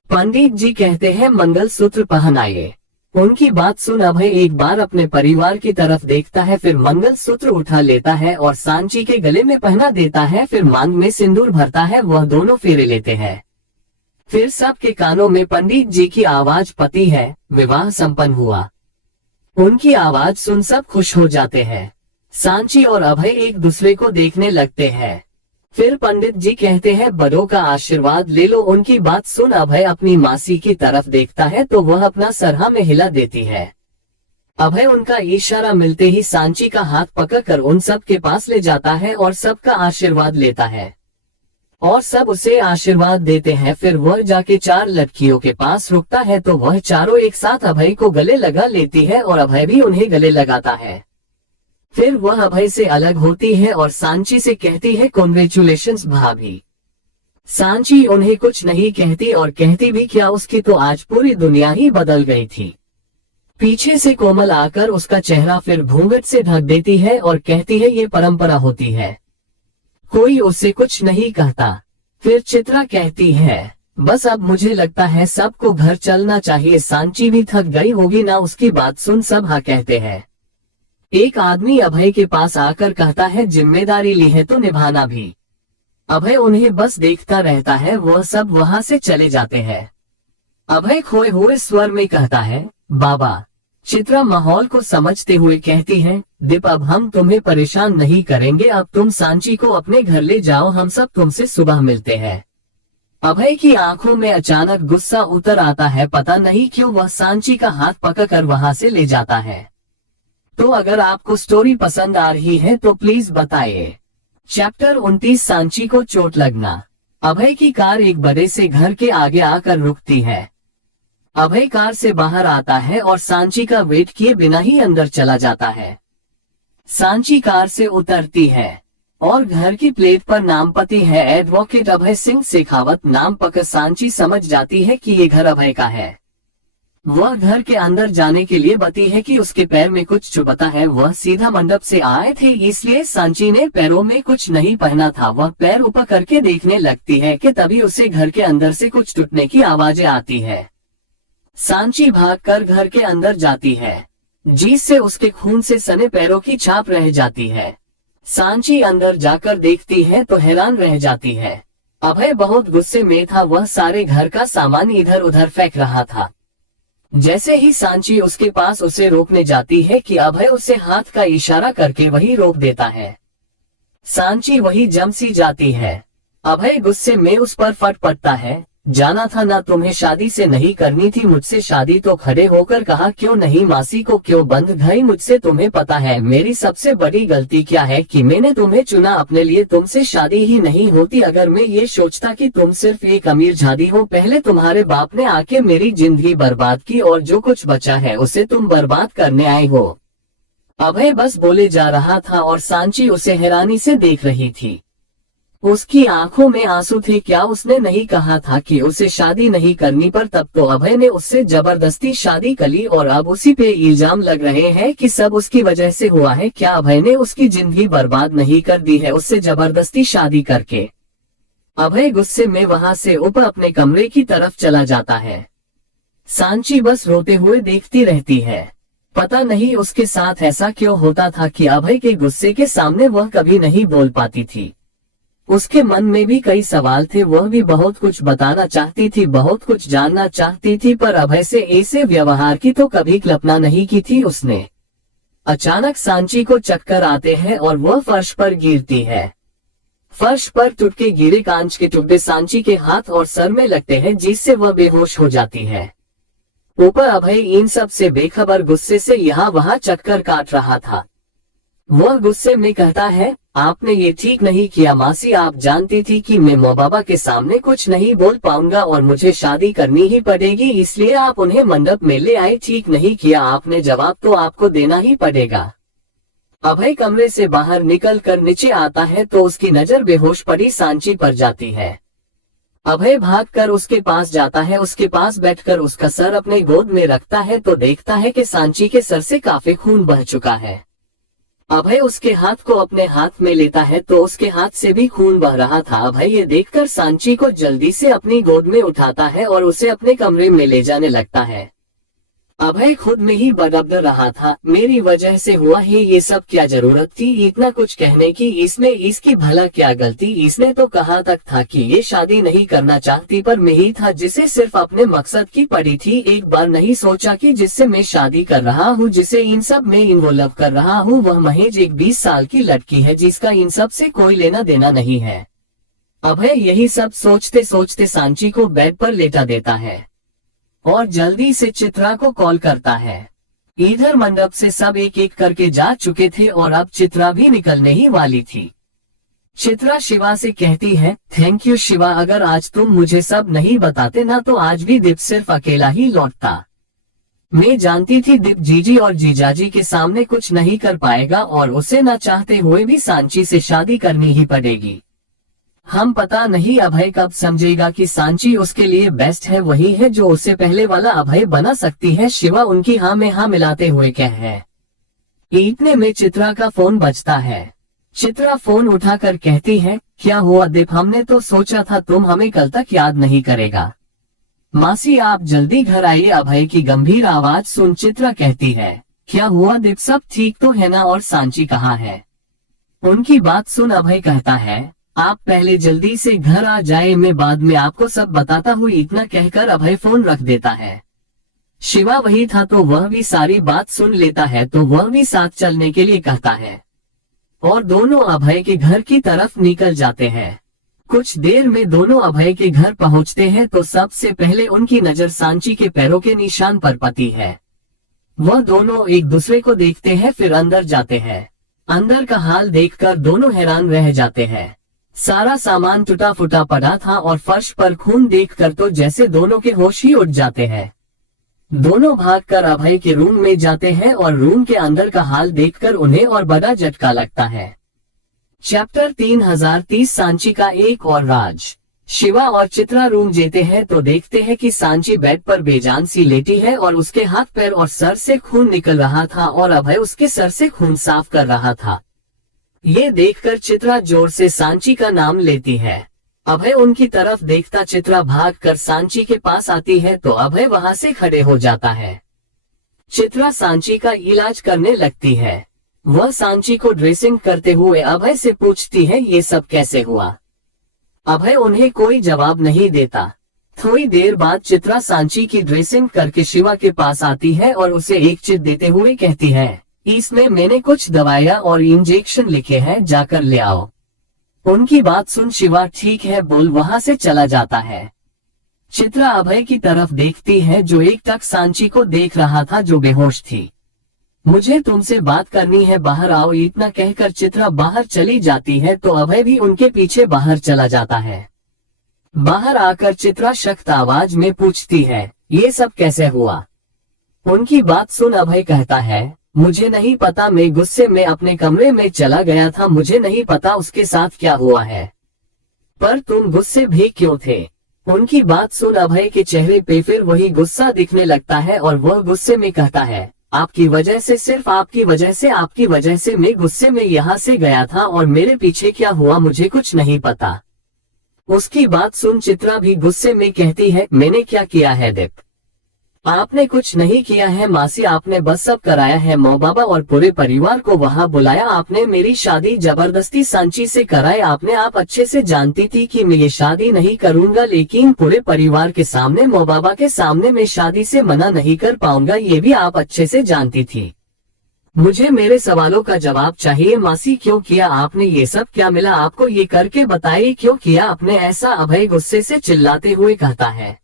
पंडित जी कहते हैं मंगलसूत्र पहनाइए। उनकी बात सुन अभय एक बार अपने परिवार की तरफ देखता है, फिर मंगलसूत्र उठा लेता है और सांची के गले में पहना देता है, फिर मांग में सिंदूर भरता है। वह दोनों फेरे लेते हैं। फिर सबके कानों में पंडित जी की आवाज पती है, विवाह संपन्न हुआ। उनकी आवाज सुन सब खुश हो जाते हैं। सांची और अभय एक दूसरे को देखने लगते हैं। फिर पंडित जी कहते हैं बड़ों का आशीर्वाद ले लो। उनकी बात सुन अभय अपनी मासी की तरफ देखता है तो वह अपना सरहा में हिला देती है। अभय उनका इशारा मिलते ही सांची का हाथ पकड़कर उन सब के पास ले जाता है और सबका आशीर्वाद लेता है और सब उसे आशीर्वाद देते हैं। फिर वह जाके 4 लड़कियों के पास रुकता है तो वह चारों एक साथ अभय को गले लगा लेती है और अभय भी उन्हें गले लगाता है। फिर वह अभय से अलग होती है और सांची से कहती है कॉन्ग्रेचुलेशंस भाभी। सांची उन्हें कुछ नहीं कहती और कहती भी क्या, उसकी तो आज पूरी दुनिया ही बदल गई थी। पीछे से कोमल आकर उसका चेहरा फिर घूंघट से ढक देती है और कहती है ये परंपरा होती है, कोई उससे कुछ नहीं कहता। फिर चित्रा कहती है बस अब मुझे लगता है सबको घर चलना चाहिए। सांची भी थक गई होगी ना। उसकी बात सुन सब हाँ कहते हैं। एक आदमी अभय के पास आकर कहता है जिम्मेदारी ली है तो निभाना भी। अभय उन्हें बस देखता रहता है। वह सब वहां से चले जाते हैं। अभय खोए हुए स्वर में कहता है बाबा। चित्रा माहौल को समझते हुए कहती है दीप अब हम तुम्हें परेशान नहीं करेंगे, अब तुम सांची को अपने घर ले जाओ, हम सब तुमसे सुबह मिलते हैं। अभय की आंखों में अचानक गुस्सा उतर आता है। पता नहीं क्यों वह सांची का हाथ पकड़कर वहां से ले जाता है। तो अगर आपको स्टोरी पसंद आ रही है तो प्लीज बताइए। चैप्टर 29 सांची को चोट लगना। अभय की कार एक बड़े से घर के आगे आकर रुकती है। अभय कार से बाहर आता है और सांची का वेट किए बिना ही अंदर चला जाता है। सांची कार से उतरती है और घर की प्लेट पर नाम पती है एडवोकेट अभय सिंह शेखावत। नाम पकड़ सांची समझ जाती है कि ये घर अभय का है। वह घर के अंदर जाने के लिए बती है कि उसके पैर में कुछ चुभता है। वह सीधा मंडप से आए थे इसलिए सांची ने पैरों में कुछ नहीं पहना था। वह पैर ऊपर करके देखने लगती है कि तभी उसे घर के अंदर से कुछ टूटने की आवाजें आती है। सांची भागकर घर के अंदर जाती है जिससे उसके खून से सने पैरों की छाप रह जाती है। सांची अंदर जाकर देखती है तो हैरान रह जाती है। अभय बहुत गुस्से में था। वह सारे घर का सामान इधर उधर फेंक रहा था। जैसे ही सांची उसके पास उसे रोकने जाती है कि अभय उसे हाथ का इशारा करके वही रोक देता है। सांची वही जम सी जाती है। अभय गुस्से में उस पर फट पड़ता है। जाना था ना, तुम्हें शादी से नहीं करनी थी मुझसे शादी। तो खड़े होकर कहा क्यों नहीं, मासी को क्यों बंद गई मुझसे। तुम्हें पता है मेरी सबसे बड़ी गलती क्या है कि मैंने तुम्हें चुना अपने लिए। तुमसे शादी ही नहीं होती अगर मैं ये सोचता कि तुम सिर्फ एक अमीर झादी हो। पहले तुम्हारे बाप ने आके मेरी जिंदगी बर्बाद की और जो कुछ बचा है उसे तुम बर्बाद करने आए हो। अभय बस बोले जा रहा था और सांची उसे हैरानी से देख रही थी। उसकी आंखों में आंसू थे। क्या उसने नहीं कहा था कि उसे शादी नहीं करनी, पर तब तो अभय ने उससे जबरदस्ती शादी कर ली और अब उसी पे इल्जाम लग रहे हैं कि सब उसकी वजह से हुआ है। क्या अभय ने उसकी जिंदगी बर्बाद नहीं कर दी है उससे जबरदस्ती शादी करके। अभय गुस्से में वहां से ऊपर अपने कमरे की तरफ चला जाता है। सांची बस रोते हुए देखती रहती है। पता नहीं उसके साथ ऐसा क्यों होता था कि अभय के गुस्से के सामने वह कभी नहीं बोल पाती थी। उसके मन में भी कई सवाल थे। वह भी बहुत कुछ बताना चाहती थी, बहुत कुछ जानना चाहती थी, पर अभय से ऐसे व्यवहार की तो कभी कल्पना नहीं की थी उसने। अचानक सांची को चक्कर आते हैं और वह फर्श पर गिरती है। फर्श पर टुटके गिरे कांच के टुकड़े सांची के हाथ और सर में लगते हैं, जिससे वह बेहोश हो जाती है। ऊपर अभय इन सब से बेखबर गुस्से से यहाँ वहाँ चक्कर काट रहा था। वह गुस्से में कहता है, आपने ये ठीक नहीं किया मासी, आप जानती थी कि मैं माँ बाबा के सामने कुछ नहीं बोल पाऊंगा और मुझे शादी करनी ही पड़ेगी, इसलिए आप उन्हें मंडप में ले आए। ठीक नहीं किया आपने, जवाब तो आपको देना ही पड़ेगा। अभय कमरे से बाहर निकल कर नीचे आता है तो उसकी नजर बेहोश पड़ी सांची पर जाती है। अभय भागकर उसके पास जाता है, उसके पास बैठकर उसका सर अपने गोद में रखता है तो देखता है कि सांची के सर से काफी खून बह चुका है। अभय उसके हाथ को अपने हाथ में लेता है तो उसके हाथ से भी खून बह रहा था। अभय ये देखकर सांची को जल्दी से अपनी गोद में उठाता है और उसे अपने कमरे में ले जाने लगता है। अभय खुद में ही बड़बड़ा रहा था, मेरी वजह से हुआ ही ये सब, क्या जरूरत थी इतना कुछ कहने की, इसमें इसकी भला क्या गलती। इसने तो कहा तक था कि ये शादी नहीं करना चाहती, पर मैं ही था जिसे सिर्फ अपने मकसद की पड़ी थी। एक बार नहीं सोचा कि जिससे मैं शादी कर रहा हूँ, जिसे इन सब में इन्वॉल्व कर रहा हूँ, वह महज एक 20 साल की लड़की है जिसका इन सब से कोई लेना देना नहीं है। अभय यही सब सोचते सोचते सांची को बेड पर लेटा देता है और जल्दी से चित्रा को कॉल करता है। इधर मंडप से सब एक एक करके जा चुके थे और अब चित्रा भी निकलने ही वाली थी। चित्रा शिवा से कहती है, थैंक यू शिवा, अगर आज तुम मुझे सब नहीं बताते ना तो आज भी दीप सिर्फ अकेला ही लौटता। मैं जानती थी दीप जीजी और जीजाजी के सामने कुछ नहीं कर पाएगा और उसे न चाहते हुए भी सांची से शादी करनी ही पड़ेगी। हम पता नहीं अभय कब समझेगा कि सांची उसके लिए बेस्ट है, वही है जो उससे पहले वाला अभय बना सकती है। शिवा उनकी हाँ में हाँ मिलाते हुए कह है। इतने में चित्रा का फोन बजता है। चित्रा फोन उठाकर कहती है, क्या हुआ दीप, हमने तो सोचा था तुम हमें कल तक याद नहीं करेगा। मासी आप जल्दी घर आइए, अभय की गंभीर आवाज सुन चित्रा कहती है, क्या हुआ दीप, सब ठीक तो है ना, और सांची कहाँ है। उनकी बात सुन अभय कहता है, आप पहले जल्दी से घर आ जाए, मैं बाद में आपको सब बताता हूँ। इतना कहकर अभय फोन रख देता है। शिवा वही था तो वह भी सारी बात सुन लेता है तो वह भी साथ चलने के लिए कहता है और दोनों अभय के घर की तरफ निकल जाते हैं। कुछ देर में दोनों अभय के घर पहुंचते हैं तो सबसे पहले उनकी नजर सांची के पैरों के निशान पर पड़ती है। वह दोनों एक दूसरे को देखते हैं, फिर अंदर जाते हैं। अंदर का हाल देखकर दोनों हैरान रह जाते हैं। सारा सामान टूटा फूटा पड़ा था और फर्श पर खून देखकर तो जैसे दोनों के होश ही उड़ जाते हैं। दोनों भागकर अभय के रूम में जाते हैं और रूम के अंदर का हाल देखकर उन्हें और बड़ा झटका लगता है। चैप्टर 3030 सांची का एक और राज। शिवा और चित्रा रूम जेते हैं तो देखते हैं कि सांची बेड पर बेजान सी लेटी है और उसके हाथ पैर और सर से खून निकल रहा था और अभय उसके सर से खून साफ कर रहा था। ये देखकर चित्रा जोर से सांची का नाम लेती है। अभय उनकी तरफ देखता चित्रा भागकर सांची के पास आती है तो अभय वहां से खड़े हो जाता है। चित्रा सांची का इलाज करने लगती है। वह सांची को ड्रेसिंग करते हुए अभय से पूछती है, ये सब कैसे हुआ। अभय उन्हें कोई जवाब नहीं देता। थोड़ी देर बाद चित्रा सांची की ड्रेसिंग करके शिवा के पास आती है और उसे एक चिट देते हुए कहती है, इसमें मैंने कुछ दवाइयाँ और इंजेक्शन लिखे हैं, जाकर ले आओ। उनकी बात सुन शिवा ठीक है बोल वहां से चला जाता है। चित्रा अभय की तरफ देखती है जो एक टक सांची को देख रहा था जो बेहोश थी। मुझे तुमसे बात करनी है, बाहर आओ। इतना कहकर चित्रा बाहर चली जाती है तो अभय भी उनके पीछे बाहर चला जाता है। बाहर आकर चित्रा सख्त आवाज में पूछती है, ये सब कैसे हुआ। उनकी बात सुन अभय कहता है, मुझे नहीं पता, मैं गुस्से में अपने कमरे में चला गया था, मुझे नहीं पता उसके साथ क्या हुआ है। पर तुम गुस्से भी क्यों थे। उनकी बात सुन अभय के चेहरे पे फिर वही गुस्सा दिखने लगता है और वह गुस्से में कहता है, आपकी वजह से, सिर्फ आपकी वजह से मैं गुस्से में यहाँ से गया था और मेरे पीछे क्या हुआ मुझे कुछ नहीं पता। उसकी बात सुन चित्रा भी गुस्से में कहती है, मैंने क्या किया है दीप, आपने कुछ नहीं किया है मासी, आपने बस सब कराया है। माँ बाबा और पूरे परिवार को वहाँ बुलाया, आपने मेरी शादी जबरदस्ती सांची से कराई। आप अच्छे से जानती थी कि मैं ये शादी नहीं करूँगा, लेकिन पूरे परिवार के सामने, माँ बाबा के सामने मैं शादी से मना नहीं कर पाऊंगा, ये भी आप अच्छे से जानती थी। मुझे मेरे सवालों का जवाब चाहिए मासी, क्यों किया आपने ये सब? क्या मिला आपको ये करके? बताइए क्यों किया आपने ऐसा? अभय गुस्से से चिल्लाते हुए कहता है,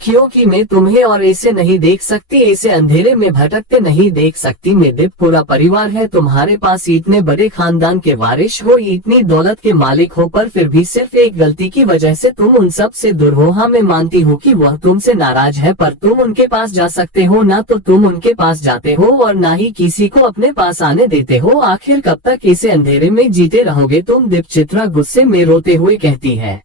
क्योंकि मैं तुम्हें और ऐसे नहीं देख सकती, ऐसे अंधेरे में भटकते नहीं देख सकती। मैं दीप, पूरा परिवार है तुम्हारे पास, इतने बड़े खानदान के वारिस हो, इतनी दौलत के मालिक हो, पर फिर भी सिर्फ एक गलती की वजह से तुम उन सब से दूर हो। हाँ, मैं मानती हूँ कि वह तुमसे नाराज है, पर तुम उनके पास जा सकते हो ना, तो तुम उनके पास जाते हो और ना ही किसी को अपने पास आने देते हो। आखिर कब तक इसे अंधेरे में जीते रहोगे तुम? दीप, चित्रा गुस्से में रोते हुए कहती है।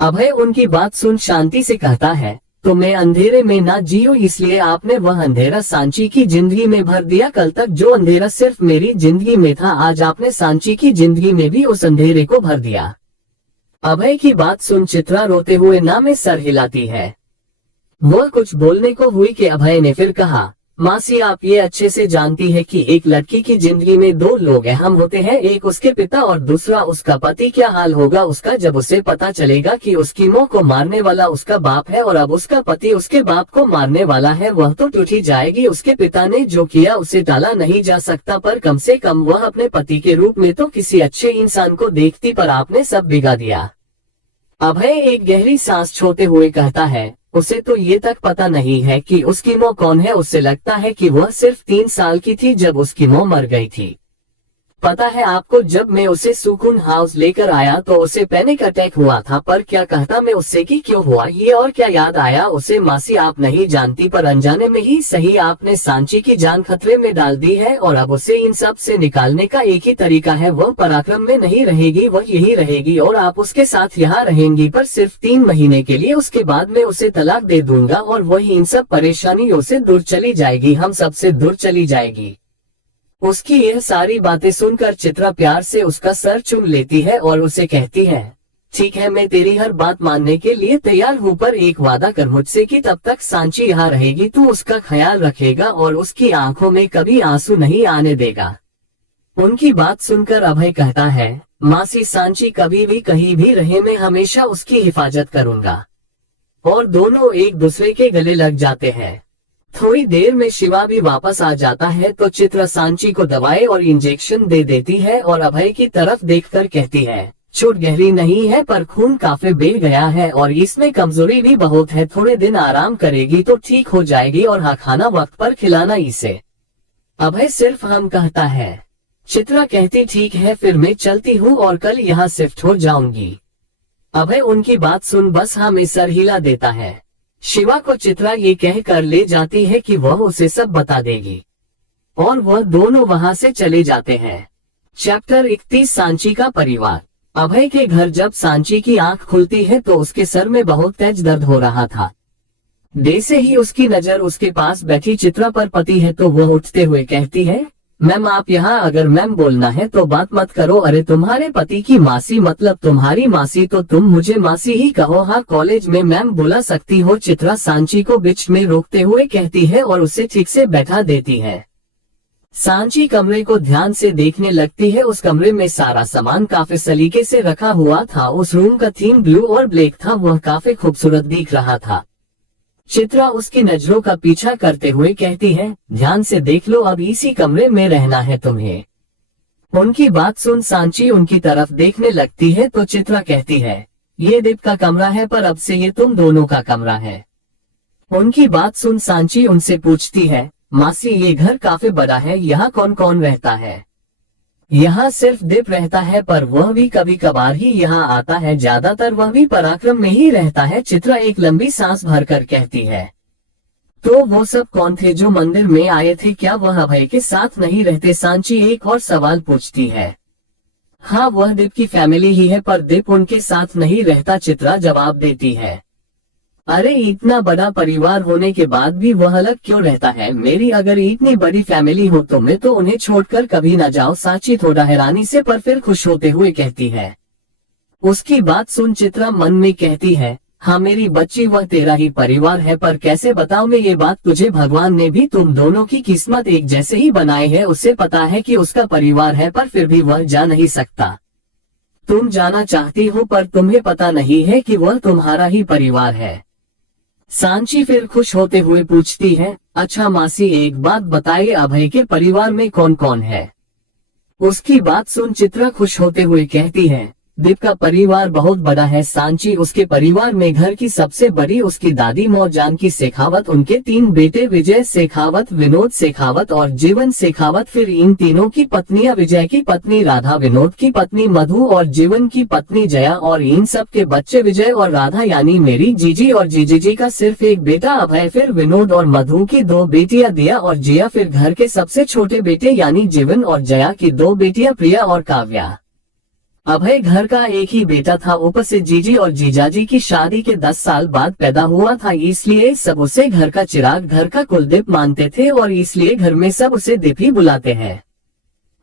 अभय उनकी बात सुन शांति से कहता है, तो मैं अंधेरे में ना जियो, इसलिए आपने वह अंधेरा सांची की जिंदगी में भर दिया। कल तक जो अंधेरा सिर्फ मेरी जिंदगी में था, आज आपने सांची की जिंदगी में भी उस अंधेरे को भर दिया। अभय की बात सुन चित्रा रोते हुए ना में सर हिलाती है। वह कुछ बोलने को हुई कि अभय ने फिर कहा, मासी आप ये अच्छे से जानती है कि एक लड़की की जिंदगी में दो लोग अहम होते हैं, एक उसके पिता और दूसरा उसका पति। क्या हाल होगा उसका जब उसे पता चलेगा कि उसकी मां को मारने वाला उसका बाप है और अब उसका पति उसके बाप को मारने वाला है? वह तो टूट ही जाएगी। उसके पिता ने जो किया उसे टाला नहीं जा सकता, पर कम से कम वह अपने पति के रूप में तो किसी अच्छे इंसान को देखती, पर आपने सब बिगा दिया। अभय एक गहरी सांस छोड़ते हुए कहता है, उसे तो ये तक पता नहीं है कि उसकी मां कौन है। उससे लगता है कि वह सिर्फ 3 साल की थी जब उसकी मां मर गई थी। पता है आपको, जब मैं उसे सुकून हाउस लेकर आया तो उसे पैनिक अटैक हुआ था, पर क्या कहता मैं उससे कि क्यों हुआ ये, और क्या याद आया उसे? मासी आप नहीं जानती, पर अनजाने में ही सही आपने सांची की जान खतरे में डाल दी है, और अब उसे इन सब से निकालने का एक ही तरीका है, वह पराक्रम में नहीं रहेगी, वह यही रहेगी और आप उसके साथ यहाँ रहेंगी, पर सिर्फ 3 महीने के लिए। उसके बाद मैं उसे तलाक दे दूंगा और वही इन सब परेशानियों से दूर चली जाएगी, हम सबसे दूर चली जाएगी। उसकी यह सारी बातें सुनकर चित्रा प्यार से उसका सर चूम लेती है और उसे कहती है, ठीक है, मैं तेरी हर बात मानने के लिए तैयार हूँ, पर एक वादा कर मुझसे कि तब तक सांची यहाँ रहेगी, तू उसका ख्याल रखेगा और उसकी आंखों में कभी आंसू नहीं आने देगा। उनकी बात सुनकर अभय कहता है, मासी सांची कभी भी कहीं भी रहे, मैं हमेशा उसकी हिफाजत करूंगा। और दोनों एक दूसरे के गले लग जाते हैं। थोड़ी देर में शिवा भी वापस आ जाता है तो चित्रा सांची को दवाई और इंजेक्शन दे देती है और अभय की तरफ देखकर कहती है, चोट गहरी नहीं है पर खून काफी बह गया है और इसमें कमजोरी भी बहुत है, थोड़े दिन आराम करेगी तो ठीक हो जाएगी, और हाँ, खाना वक्त पर खिलाना इसे। अभय सिर्फ हम कहता है। चित्रा कहती, ठीक है, फिर मैं चलती हूँ और कल यहाँ शिफ्ट हो जाऊंगी। अभय उनकी बात सुन बस हाँ में सर हिला देता है। शिवा को चित्रा ये कह कर ले जाती है कि वह उसे सब बता देगी और वह दोनों वहां से चले जाते हैं। चैप्टर 31 सांची का परिवार। अभय के घर जब सांची की आंख खुलती है तो उसके सर में बहुत तेज दर्द हो रहा था। जैसे ही उसकी नजर उसके पास बैठी चित्रा पर पड़ती है तो वह उठते हुए कहती है, मैम आप यहाँ, अगर मैम बोलना है तो बात मत करो। अरे तुम्हारे पति की मासी मतलब तुम्हारी मासी, तो तुम मुझे मासी ही कहो। हाँ, कॉलेज में मैम बुला सकती हो। चित्रा सांची को बीच में रोकते हुए कहती है और उसे ठीक से बैठा देती है। सांची कमरे को ध्यान से देखने लगती है। उस कमरे में सारा सामान काफी सलीके से रखा हुआ था। उस रूम का थीम ब्लू और ब्लैक था, वह काफी खूबसूरत दिख रहा था। चित्रा उसकी नजरों का पीछा करते हुए कहती है, ध्यान से देख लो, अब इसी कमरे में रहना है तुम्हें। उनकी बात सुन सांची उनकी तरफ देखने लगती है तो चित्रा कहती है, ये दीप का कमरा है, पर अब से ये तुम दोनों का कमरा है। उनकी बात सुन सांची उनसे पूछती है, मासी ये घर काफी बड़ा है, यहाँ कौन कौन रहता है? यहाँ सिर्फ दीप रहता है, पर वह भी कभी कभार ही यहाँ आता है, ज्यादातर वह भी पराक्रम में ही रहता है। चित्रा एक लंबी सांस भरकर कहती है, तो वो सब कौन थे जो मंदिर में आए थे? क्या वह अभय के साथ नहीं रहते? सांची एक और सवाल पूछती है। हाँ, वह दीप की फैमिली ही है, पर दीप उनके साथ नहीं रहता, चित्रा जवाब देती है। अरे इतना बड़ा परिवार होने के बाद भी वह अलग क्यों रहता है? मेरी अगर इतनी बड़ी फैमिली हो तो मैं तो उन्हें छोड़कर कभी न जाऊं। सांची थोड़ा हैरानी से पर फिर खुश होते हुए कहती है। उसकी बात सुन चित्रा मन में कहती है, हाँ मेरी बच्ची, वह तेरा ही परिवार है, पर कैसे बताऊं मैं ये बात तुझे? भगवान ने भी तुम दोनों की किस्मत एक जैसे ही बनाई है। उसे पता है कि उसका परिवार है, पर फिर भी वह जा नहीं सकता। तुम जाना चाहती हो, पर तुम्हें पता नहीं है कि वह तुम्हारा ही परिवार है। सांची फिर खुश होते हुए पूछती है, अच्छा मासी, एक बात बताइए, अभय के परिवार में कौन कौन है? उसकी बात सुन चित्रा खुश होते हुए कहती है, दीप का परिवार बहुत बड़ा है सांची। उसके परिवार में घर की सबसे बड़ी उसकी दादी मौ जानकी शेखावत, उनके 3 बेटे विजय शेखावत, विनोद शेखावत और जीवन शेखावत, फिर इन तीनों की पत्नियां, विजय की पत्नी राधा, विनोद की पत्नी मधु और जीवन की पत्नी जया, और इन सब के बच्चे विजय और राधा यानी मेरी जीजी और जीजी जी का सिर्फ एक बेटा अभय, फिर विनोद और मधु की 2 बेटियां दिया और जिया, फिर घर के सबसे छोटे बेटे यानी जीवन और जया की 2 बेटियां प्रिया और काव्या। अभय घर का एक ही बेटा था, ऊपर से जीजी और जीजाजी की शादी के 10 साल बाद पैदा हुआ था, इसलिए सब उसे घर का चिराग, घर का कुलदीप मानते थे और इसलिए घर में सब उसे दीप ही बुलाते हैं।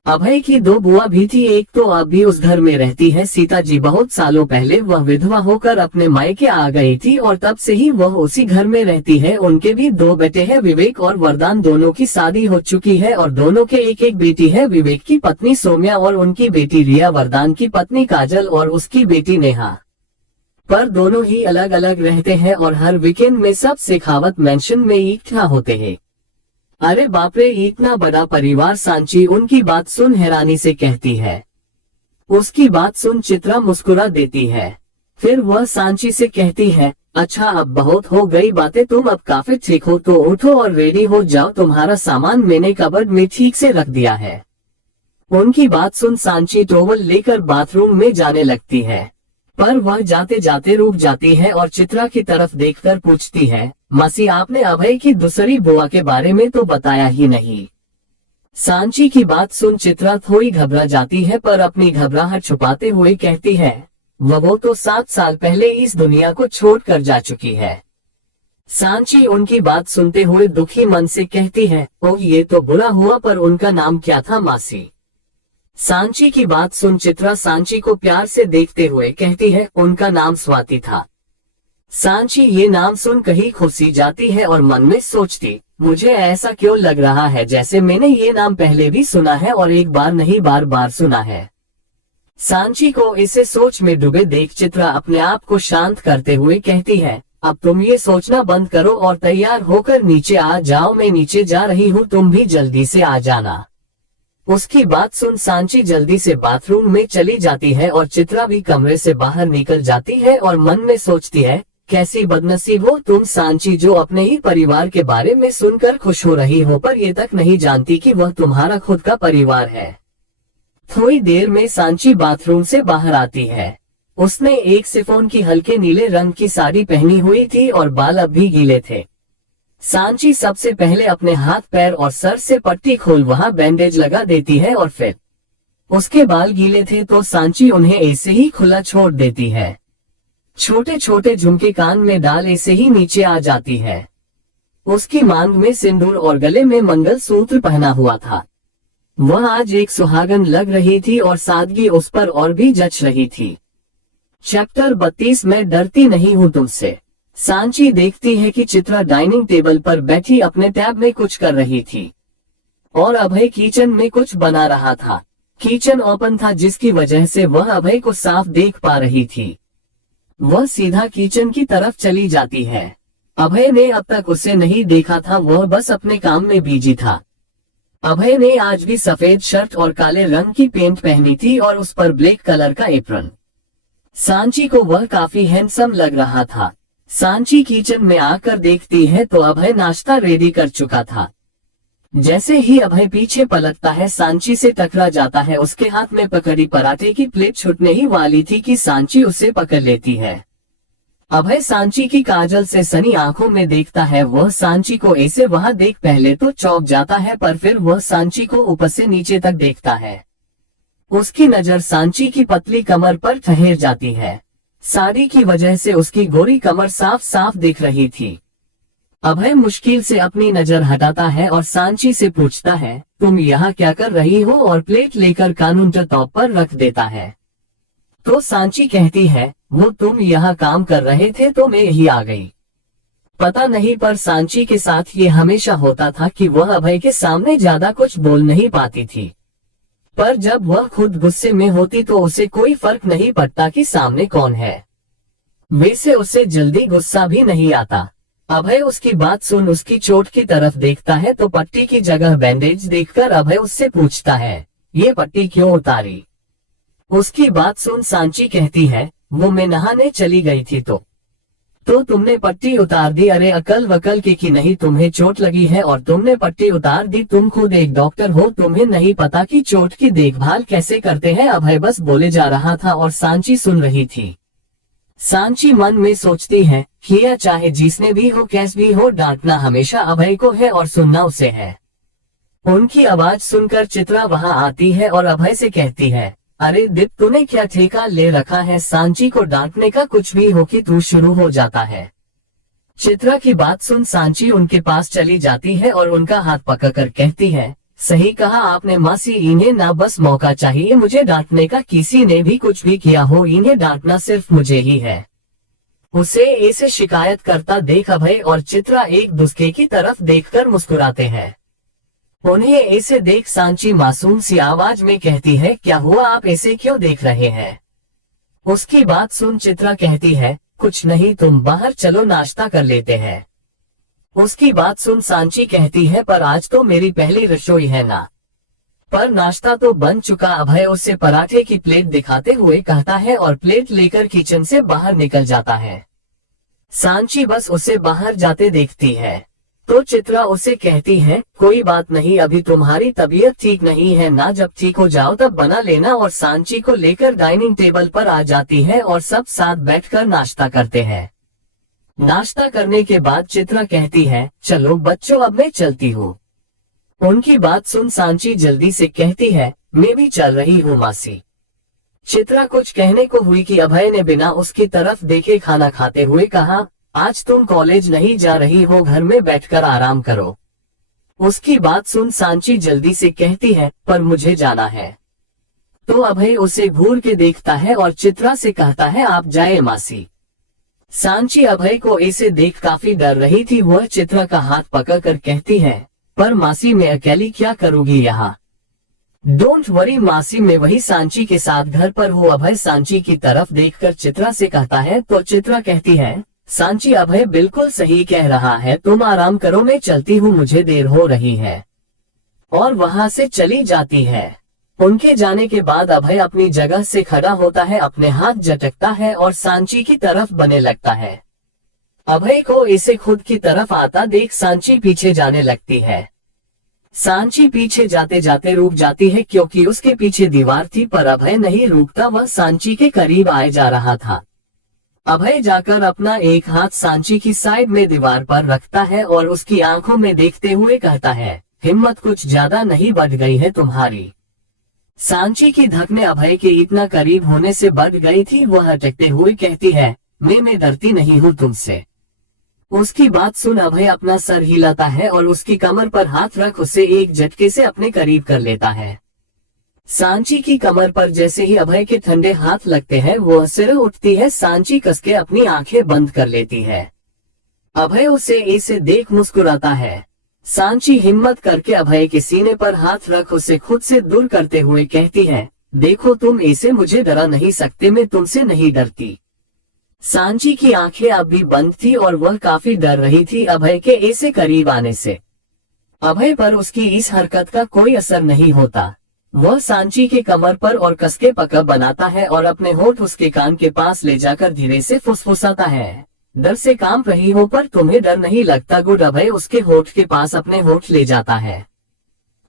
अभय की 2 बुआ भी थी, एक तो अब भी उस घर में रहती है सीता जी। बहुत सालों पहले वह विधवा होकर अपने मायके आ गई थी और तब से ही वह उसी घर में रहती है। उनके भी 2 बेटे हैं, विवेक और वरदान, दोनों की शादी हो चुकी है और दोनों के एक एक बेटी है, विवेक की पत्नी सौम्या और उनकी बेटी रिया, वरदान की पत्नी काजल और उसकी बेटी नेहा। पर दोनों ही अलग अलग रहते हैं और हर वीकेंड में सब शेखावत मेंशन में इकट्ठा होते हैं। अरे बाप रे, इतना बड़ा परिवार, सांची उनकी बात सुन हैरानी से कहती है। उसकी बात सुन चित्रा मुस्कुरा देती है। फिर वह सांची से कहती है, अच्छा अब बहुत हो गई बातें, तुम अब काफी ठीक हो तो उठो और रेडी हो जाओ, तुम्हारा सामान मैंने कबर्ड में ठीक से रख दिया है। उनकी बात सुन सांची टॉवल लेकर बाथरूम में जाने लगती है, पर वह जाते जाते रुक जाती है और चित्रा की तरफ देखकर पूछती है, मासी आपने अभय की दूसरी बुआ के बारे में तो बताया ही नहीं। सांची की बात सुन चित्रा थोड़ी घबरा जाती है, पर अपनी घबराहट छुपाते हुए कहती है, वो तो 7 साल पहले इस दुनिया को छोड़कर जा चुकी है। सांची उनकी बात सुनते हुए दुखी मन से कहती है, ओह ये तो बुरा हुआ, पर उनका नाम क्या था मासी? सांची की बात सुन चित्रा सांची को प्यार से देखते हुए कहती है, उनका नाम स्वाति था। सांची ये नाम सुन कहीं खुशी जाती है और मन में सोचती, मुझे ऐसा क्यों लग रहा है जैसे मैंने ये नाम पहले भी सुना है और एक बार नहीं बार बार सुना है। सांची को इसे सोच में डूबे देख चित्रा अपने आप को शांत करते हुए कहती है, अब तुम ये सोचना बंद करो और तैयार होकर नीचे आ जाओ, मैं नीचे जा रही हूँ, तुम भी जल्दी से आ जाना। उसकी बात सुन सांची जल्दी से बाथरूम में चली जाती है और चित्रा भी कमरे से बाहर निकल जाती है और मन में सोचती है, कैसी बदनसीब हो तुम सांची, जो अपने ही परिवार के बारे में सुनकर खुश हो रही हो, पर ये तक नहीं जानती कि वह तुम्हारा खुद का परिवार है। थोड़ी देर में सांची बाथरूम से बाहर आती है। उसने एक शिफॉन की हल्के नीले रंग की साड़ी पहनी हुई थी और बाल अब भी गीले थे। सांची सबसे पहले अपने हाथ पैर और सर से पट्टी खोल वहां बैंडेज लगा देती है और फिर उसके बाल गीले थे तो सांची उन्हें ऐसे ही खुला छोड़ देती है। छोटे छोटे झुमके कान में डाल ऐसे ही नीचे आ जाती है। उसकी मांग में सिंदूर और गले में मंगलसूत्र पहना हुआ था। वह आज एक सुहागन लग रही थी और सादगी उस पर और भी जच रही थी। चैप्टर 32 मैं डरती नहीं हूँ तुमसे। सांची देखती है कि चित्रा डाइनिंग टेबल पर बैठी अपने टैब में कुछ कर रही थी और अभय किचन में कुछ बना रहा था। किचन ओपन था जिसकी वजह से वह अभय को साफ देख पा रही थी। वह सीधा किचन की तरफ चली जाती है। अभय ने अब तक उसे नहीं देखा था, वह बस अपने काम में बिजी था। अभय ने आज भी सफेद शर्ट और काले रंग की पैंट पहनी थी और उस पर ब्लैक कलर का एप्रन। सांची को वह काफी हैंडसम लग रहा था। सांची किचन में आकर देखती है तो अभय नाश्ता रेडी कर चुका था। जैसे ही अभय पीछे पलटता है सांची से टकरा जाता है। उसके हाथ में पकड़ी पराठे की प्लेट छूटने ही वाली थी कि सांची उसे पकड़ लेती है। अभय सांची की काजल से सनी आंखों में देखता है। वह सांची को ऐसे वहां देख पहले तो चौंक जाता है, पर फिर वह सांची को ऊपर से नीचे तक देखता है। उसकी नजर सांची की पतली कमर पर ठहर जाती है। साड़ी की वजह से उसकी गोरी कमर साफ साफ दिख रही थी। अभय मुश्किल से अपनी नजर हटाता है और सांची से पूछता है, तुम यहाँ क्या कर रही हो, और प्लेट लेकर काउंटर टॉप पर रख देता है। तो सांची कहती है, वो तुम यहाँ काम कर रहे थे तो मैं यही आ गई। पता नहीं, पर सांची के साथ ये हमेशा होता था कि वह अभय के सामने ज्यादा कुछ बोल नहीं पाती थी, पर जब वह खुद गुस्से में होती तो उसे कोई फर्क नहीं पड़ता कि सामने कौन है। वैसे उसे जल्दी गुस्सा भी नहीं आता। अभय उसकी बात सुन उसकी चोट की तरफ देखता है तो पट्टी की जगह बैंडेज देखकर अभय उससे पूछता है, ये पट्टी क्यों उतारी? उसकी बात सुन सांची कहती है, वो मैं नहाने चली गई थी तो तुमने पट्टी उतार दी। अरे अकल वकल की नहीं, तुम्हें चोट लगी है और तुमने पट्टी उतार दी। तुम खुद एक डॉक्टर हो, तुम्हें नहीं पता कि चोट की देखभाल कैसे करते हैं? अभय बस बोले जा रहा था और सांची सुन रही थी। सांची मन में सोचती है, किया चाहे जिसने भी हो कैस भी हो, डांटना हमेशा अभय को है और सुनना उसे है। उनकी आवाज सुनकर चित्रा वहां आती है और अभय से कहती है, अरे दीप तूने क्या ठेका ले रखा है? सांची को डांटने का कुछ भी हो कि तू शुरू हो जाता है। चित्रा की बात सुन सांची उनके पास चली जाती है और उनका हाथ पकड़कर कहती है, सही कहा आपने मासी, इन्हें ना बस मौका चाहिए मुझे डांटने का। किसी ने भी कुछ भी किया हो, इन्हें डांटना सिर्फ मुझे ही है। उसे ऐसे शिकायत करता देख अभय और चित्रा एक दूसरे की तरफ देखकर मुस्कुराते हैं। उन्हें ऐसे देख सांची मासूम सी आवाज में कहती है, क्या हुआ, आप ऐसे क्यों देख रहे हैं? उसकी बात सुन चित्रा कहती है, कुछ नहीं, तुम बाहर चलो नाश्ता कर लेते हैं। उसकी बात सुन सांची कहती है, पर आज तो मेरी पहली रसोई है ना। पर नाश्ता तो बन चुका। अभय उससे पराठे की प्लेट दिखाते हुए कहता है और प्लेट लेकर किचन से बाहर निकल जाता है। सांची बस उसे बाहर जाते देखती है तो चित्रा उसे कहती है, कोई बात नहीं, अभी तुम्हारी तबीयत ठीक नहीं है ना, जब ठीक हो जाओ तब बना लेना। और सांची को लेकर डाइनिंग टेबल पर आ जाती है और सब साथ बैठकर नाश्ता करते हैं। नाश्ता करने के बाद चित्रा कहती है, चलो बच्चों अब मैं चलती हूँ। उनकी बात सुन सांची जल्दी से कहती है, मैं भी चल रही हूँ मासी। चित्रा कुछ कहने को हुई कि अभय ने बिना उसकी तरफ देखे खाना खाते हुए कहा, आज तुम कॉलेज नहीं जा रही हो, घर में बैठकर आराम करो। उसकी बात सुन सांची जल्दी से कहती है, पर मुझे जाना है। तो अभय उसे घूर के देखता है और चित्रा से कहता है, आप जाए मासी। सांची अभय को ऐसे देख काफी डर रही थी। वह चित्रा का हाथ पकड़कर कहती है, पर मासी मैं अकेली क्या करूंगी यहाँ? डोंट वरी मासी, मैं वही सांची के साथ घर पर हूँ। अभय सांची की तरफ देखकर चित्रा से कहता है तो चित्रा कहती है, सांची अभय बिल्कुल सही कह रहा है, तुम आराम करो, मैं चलती हूँ, मुझे देर हो रही है। और वहां से चली जाती है। उनके जाने के बाद अभय अपनी जगह से खड़ा होता है, अपने हाथ झटकता है और सांची की तरफ बढ़ने लगता है। अभय को इसे खुद की तरफ आता देख सांची पीछे जाने लगती है। सांची पीछे जाते जाते रुक जाती है क्योंकि उसके पीछे दीवार थी, पर अभय नहीं रुकता, वह सांची के करीब आए जा रहा था। अभय जाकर अपना एक हाथ सांची की साइड में दीवार पर रखता है और उसकी आंखों में देखते हुए कहता है, हिम्मत कुछ ज्यादा नहीं बढ़ गई है तुम्हारी? सांची की धड़कनें अभय के इतना करीब होने से बढ़ गई थी। वह अटकते हुए कहती है, मैं डरती नहीं हूँ तुमसे। उसकी बात सुन अभय अपना सर हिलाता है और उसकी कमर पर हाथ रख उसे एक झटके से अपने करीब कर लेता है। सांची की कमर पर जैसे ही अभय के ठंडे हाथ लगते हैं वह सिर उठती है। सांची कसके अपनी आंखें बंद कर लेती है। अभय उसे ऐसे देख मुस्कुराता है। सांची हिम्मत करके अभय के सीने पर हाथ रख उसे खुद से दूर करते हुए कहती है, देखो तुम ऐसे मुझे डरा नहीं सकते, मैं तुमसे नहीं डरती। सांची की आंखें अब भी बंद थी और वह काफी डर रही थी अभय के ऐसे करीब आने से। अभय पर उसकी इस हरकत का कोई असर नहीं होता। वह सांची के कमर पर और कसके पकड़ बनाता है और अपने होठ उसके कान के पास ले जाकर धीरे से फुसफुसाता है, डर से कांप रही हो पर तुम्हें डर नहीं लगता? गुड। अभय उसके होठ के पास अपने होठ ले जाता है।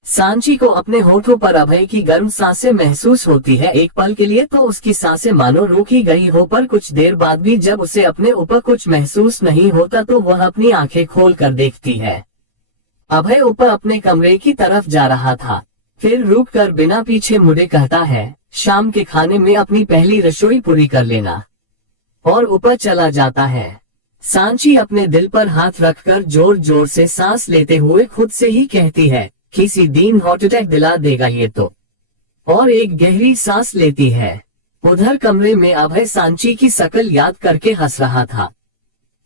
सांची को अपने होठों पर अभय की गर्म सांसें महसूस होती है। एक पल के लिए तो उसकी सांसें मानो रुक ही गई हो, पर कुछ देर बाद भी जब उसे अपने ऊपर कुछ महसूस नहीं होता तो वह अपनी आंखें खोल कर देखती है। अभय ऊपर अपने कमरे की तरफ जा रहा था, फिर रुक कर बिना पीछे मुड़े कहता है, शाम के खाने में अपनी पहली रसोई पूरी कर लेना, और ऊपर चला जाता है। सांची अपने दिल पर हाथ रखकर जोर जोर से सांस लेते हुए खुद से ही कहती है, किसी दिन हार्ट अटैक दिला देगा ये तो, और एक गहरी सांस लेती है। उधर कमरे में अभय सांची की शक्ल याद करके हंस रहा था।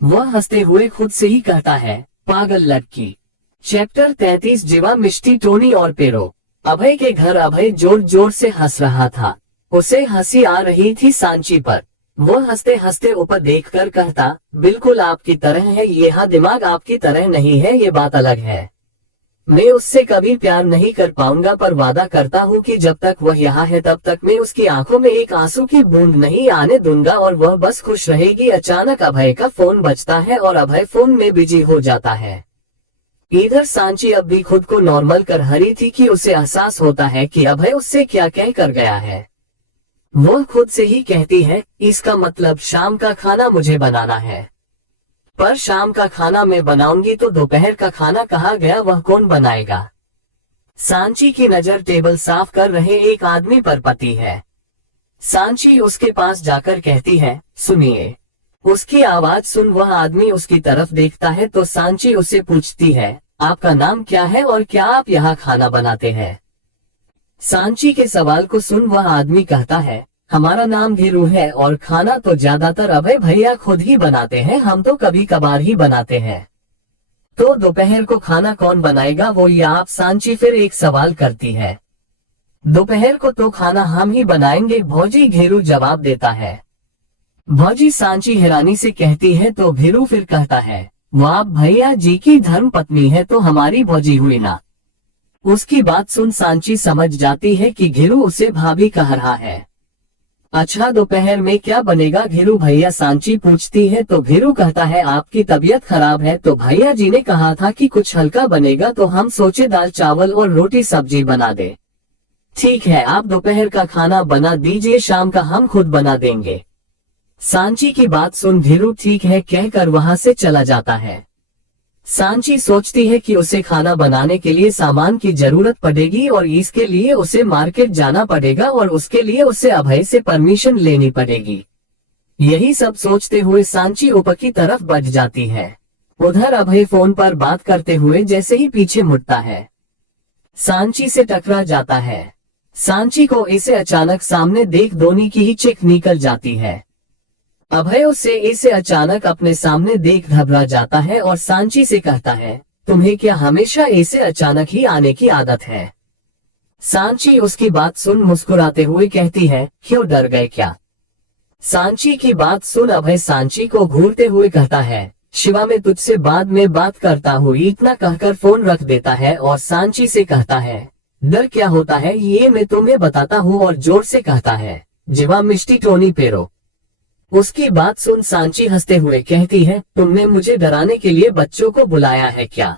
वह हंसते हुए खुद से ही कहता है, पागल लड़की। चैप्टर 33 जीवा मिष्टी टोनी और पेरो। अभय के घर अभय जोर जोर से हंस रहा था। उसे हंसी आ रही थी सांची पर। वो हंसते हंसते ऊपर देखकर कहता, बिल्कुल आपकी तरह है, यह दिमाग आपकी तरह नहीं है, ये बात अलग है। मैं उससे कभी प्यार नहीं कर पाऊंगा, पर वादा करता हूँ कि जब तक वह यहाँ है तब तक मैं उसकी आंखों में एक आंसू की बूंद नहीं आने दूंगा और वह बस खुश रहेगी। अचानक अभय का फोन बजता है और अभय फोन में बिजी हो जाता है। इधर सांची अब भी खुद को नॉर्मल कर रही थी कि उसे एहसास होता है कि अभय उससे क्या कह कर गया है। वह खुद से ही कहती है, इसका मतलब शाम का खाना मुझे बनाना है। पर शाम का खाना मैं बनाऊंगी तो दोपहर का खाना कहाँ गया, वह कौन बनाएगा? सांची की नजर टेबल साफ कर रहे एक आदमी पर पड़ती है। सांची उसके पास जाकर कहती है, सुनिए। उसकी आवाज सुन वह आदमी उसकी तरफ देखता है तो सांची उससे पूछती है, आपका नाम क्या है और क्या आप यहाँ खाना बनाते हैं? सांची के सवाल को सुन वह आदमी कहता है, हमारा नाम धीरू है और खाना तो ज्यादातर अभय भैया खुद ही बनाते हैं, हम तो कभी कभार ही बनाते हैं। तो दोपहर को खाना कौन बनाएगा, वो या आप? सांची फिर एक सवाल करती है। दोपहर को तो खाना हम ही बनाएंगे भौजी, घेरू जवाब देता है। भौजी? सांची हैरानी से कहती है। तो घेरू फिर कहता है, वो आप भैया जी की धर्म पत्नी है तो हमारी भौजी हुई ना। उसकी बात सुन सांची समझ जाती है कि घेरू उसे भाभी कह रहा है। अच्छा, दोपहर में क्या बनेगा घेरू भैया? सांची पूछती है। तो घेरू कहता है, आपकी तबीयत खराब है तो भैया जी ने कहा था कि कुछ हल्का बनेगा तो हम सोचे दाल चावल और रोटी सब्जी बना दे। ठीक है, आप दोपहर का खाना बना दीजिए, शाम का हम खुद बना देंगे। सांची की बात सुन घेरू ठीक है कहकर वहां से चला जाता है। सांची सोचती है कि उसे खाना बनाने के लिए सामान की जरूरत पड़ेगी और इसके लिए उसे मार्केट जाना पड़ेगा और उसके लिए उसे अभय से परमिशन लेनी पड़ेगी। यही सब सोचते हुए सांची ऊपर की तरफ बढ़ जाती है। उधर अभय फोन पर बात करते हुए जैसे ही पीछे मुड़ता है, सांची से टकरा जाता है। सांची को इसे अचानक सामने देख दोनों की ही चिक निकल जाती है। अभय उसे इसे अचानक अपने सामने देख घबरा जाता है और सांची से कहता है, तुम्हें क्या हमेशा इसे अचानक ही आने की आदत है? सांची उसकी बात सुन मुस्कुराते हुए कहती है, क्यों डर गए क्या? सांची की बात सुन अभय सांची को घूरते हुए कहता है, शिवा मैं तुझसे बाद में बात करता हूँ। इतना कहकर फोन रख देता है और सांची से कहता है, डर क्या होता है ये मैं तुम्हें बताता हूँ, और जोर से कहता है, जीवा मिष्टी टोनी पेरो। उसकी बात सुन सांची हंसते हुए कहती है, तुमने मुझे डराने के लिए बच्चों को बुलाया है क्या?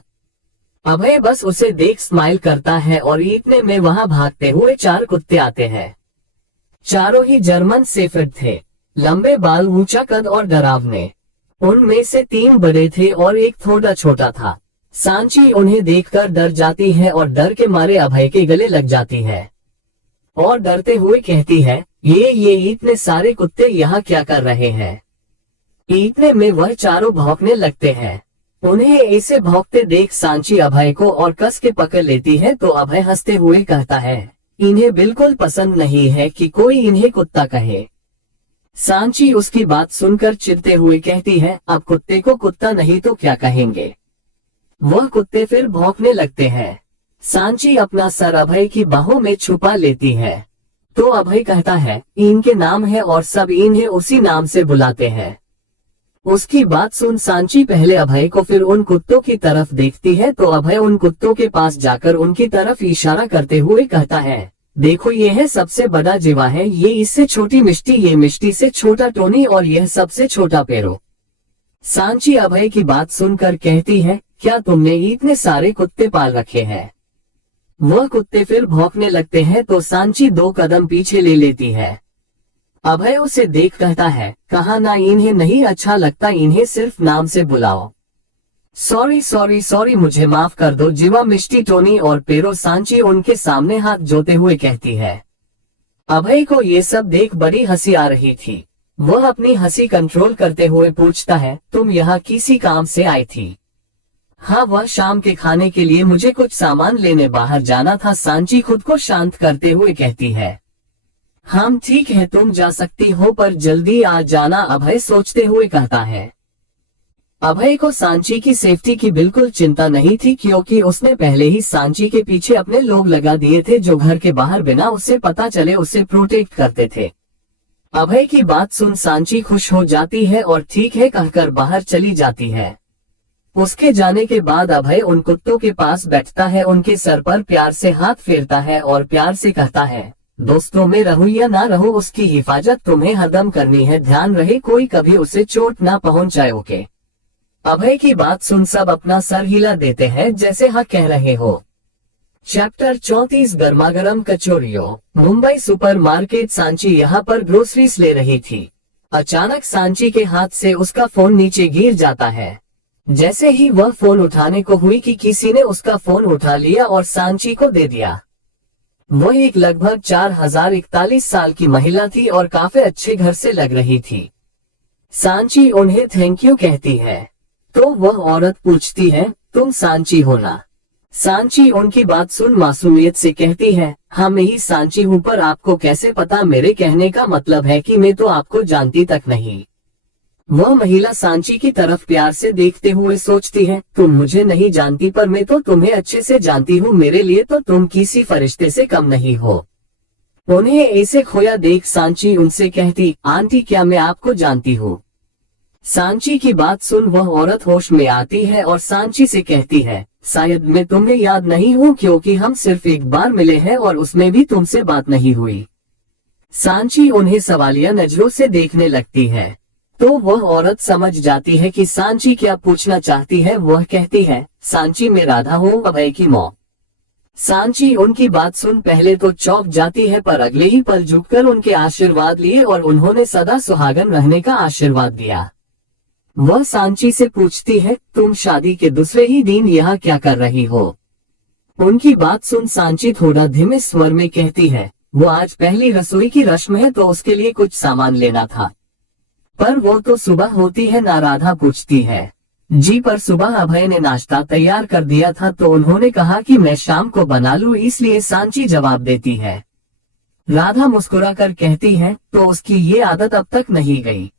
अभय बस उसे देख स्माइल करता है और इतने में वहां भागते हुए 4 कुत्ते आते हैं। चारों ही जर्मन शेफर्ड थे, लंबे बाल, ऊंचा कद और डरावने। उनमें से 3 बड़े थे और एक थोड़ा छोटा था। सांची उन्हें देखकर डर जाती है और डर के मारे अभय के गले लग जाती है और डरते हुए कहती है, ये इतने सारे कुत्ते यहाँ क्या कर रहे हैं? इतने में वह चारों भौंकने लगते हैं। उन्हें ऐसे भौंकते देख सांची अभय को और कस के पकड़ लेती है तो अभय हंसते हुए कहता है, इन्हें बिल्कुल पसंद नहीं है कि कोई इन्हें कुत्ता कहे। सांची उसकी बात सुनकर चिढ़ते हुए कहती है, अब कुत्ते को कुत्ता नहीं तो क्या कहेंगे? वह कुत्ते फिर भौंकने लगते हैं। सांची अपना सर अभय की बाहों में छुपा लेती है तो अभय कहता है, इनके नाम है और सब इन्हें उसी नाम से बुलाते हैं। उसकी बात सुन सांची पहले अभय को फिर उन कुत्तों की तरफ देखती है तो अभय उन कुत्तों के पास जाकर उनकी तरफ इशारा करते हुए कहता है, देखो ये है सबसे बड़ा जीवा है, ये इससे छोटी मिष्टी, ये मिष्टी से छोटा टोनी और यह सबसे छोटा पेरो। सांची अभय की बात सुनकर कहती है, क्या तुमने इतने सारे कुत्ते पाल रखे हैं? वह कुत्ते फिर भौंकने लगते हैं तो सांची 2 कदम पीछे ले लेती है। अभय उसे देख कहता है, कहा ना इन्हें नहीं अच्छा लगता, इन्हें सिर्फ नाम से बुलाओ। सॉरी मुझे माफ कर दो जीवा, मिष्टी, टोनी और पेरो। सांची उनके सामने हाथ जोते हुए कहती है। अभय को ये सब देख बड़ी हंसी आ रही थी। वह अपनी हंसी कंट्रोल करते हुए पूछता है, तुम यहाँ किसी काम से आई थी? हाँ, वह शाम के खाने के लिए मुझे कुछ सामान लेने बाहर जाना था। सांची खुद को शांत करते हुए कहती है, हम ठीक है तुम जा सकती हो पर जल्दी आ जाना। अभय सोचते हुए कहता है। अभय को सांची की सेफ्टी की बिल्कुल चिंता नहीं थी क्योंकि उसने पहले ही सांची के पीछे अपने लोग लगा दिए थे जो घर के बाहर बिना उसे पता चले उसे प्रोटेक्ट करते थे। अभय की बात सुन सांची खुश हो जाती है और ठीक है कहकर बाहर चली जाती है। उसके जाने के बाद अभय उन कुत्तों के पास बैठता है, उनके सर पर प्यार से हाथ फेरता है और प्यार से कहता है, दोस्तों में रहो या ना रहो उसकी हिफाजत तुम्हें हरदम करनी है, ध्यान रहे कोई कभी उसे चोट ना पहुंचाए। ओके। अभय की बात सुन सब अपना सर हिला देते हैं जैसे हाँ कह रहे हो। चैप्टर 34 गर्मागरम कचौरियों। मुंबई सुपरमार्केट। सांची यहाँ पर ग्रोसरीज ले रही थी। अचानक सांची के हाथ से उसका फोन नीचे गिर जाता है। जैसे ही वह फोन उठाने को हुई कि किसी ने उसका फोन उठा लिया और सांची को दे दिया। वह एक लगभग 4041 साल की महिला थी और काफी अच्छे घर से लग रही थी। सांची उन्हें थैंक यू कहती है तो वह औरत पूछती है, तुम सांची हो ना? सांची उनकी बात सुन मासूमियत से कहती है, हाँ मैं ही सांची हूँ, पर आपको कैसे पता? मेरे कहने का मतलब है कि मैं तो आपको जानती तक नहीं। वह महिला सांची की तरफ प्यार से देखते हुए सोचती है, तुम मुझे नहीं जानती पर मैं तो तुम्हें अच्छे से जानती हूँ, मेरे लिए तो तुम किसी फरिश्ते से कम नहीं हो। उन्हें ऐसे खोया देख सांची उनसे कहती, आंटी क्या मैं आपको जानती हूँ? सांची की बात सुन वह औरत होश में आती है और सांची से कहती है, शायद मैं तुम्हें याद नहीं हूँ क्योंकि हम सिर्फ एक बार मिले हैं और उसमें भी तुमसे बात नहीं हुई। सांची उन्हें सवालिया नजरों से देखने लगती है तो वह औरत समझ जाती है कि सांची क्या पूछना चाहती है। वह कहती है, सांची मैं राधा हूँ, अभय की मौत। सांची उनकी बात सुन पहले तो चौंक जाती है पर अगले ही पल झुककर उनके आशीर्वाद लिए और उन्होंने सदा सुहागन रहने का आशीर्वाद दिया। वह सांची से पूछती है, तुम शादी के दूसरे ही दिन यहाँ क्या कर रही हो? उनकी बात सुन सांची थोड़ा धीमे स्वर में कहती है, वो आज पहली रसोई की रस्म है तो उसके लिए कुछ सामान लेना था। पर वो तो सुबह होती है ना? राधा पूछती है। जी पर सुबह अभय ने नाश्ता तैयार कर दिया था तो उन्होंने कहा कि मैं शाम को बना लूं, इसलिए सांची जवाब देती है। राधा मुस्कुराकर कहती है, तो उसकी ये आदत अब तक नहीं गई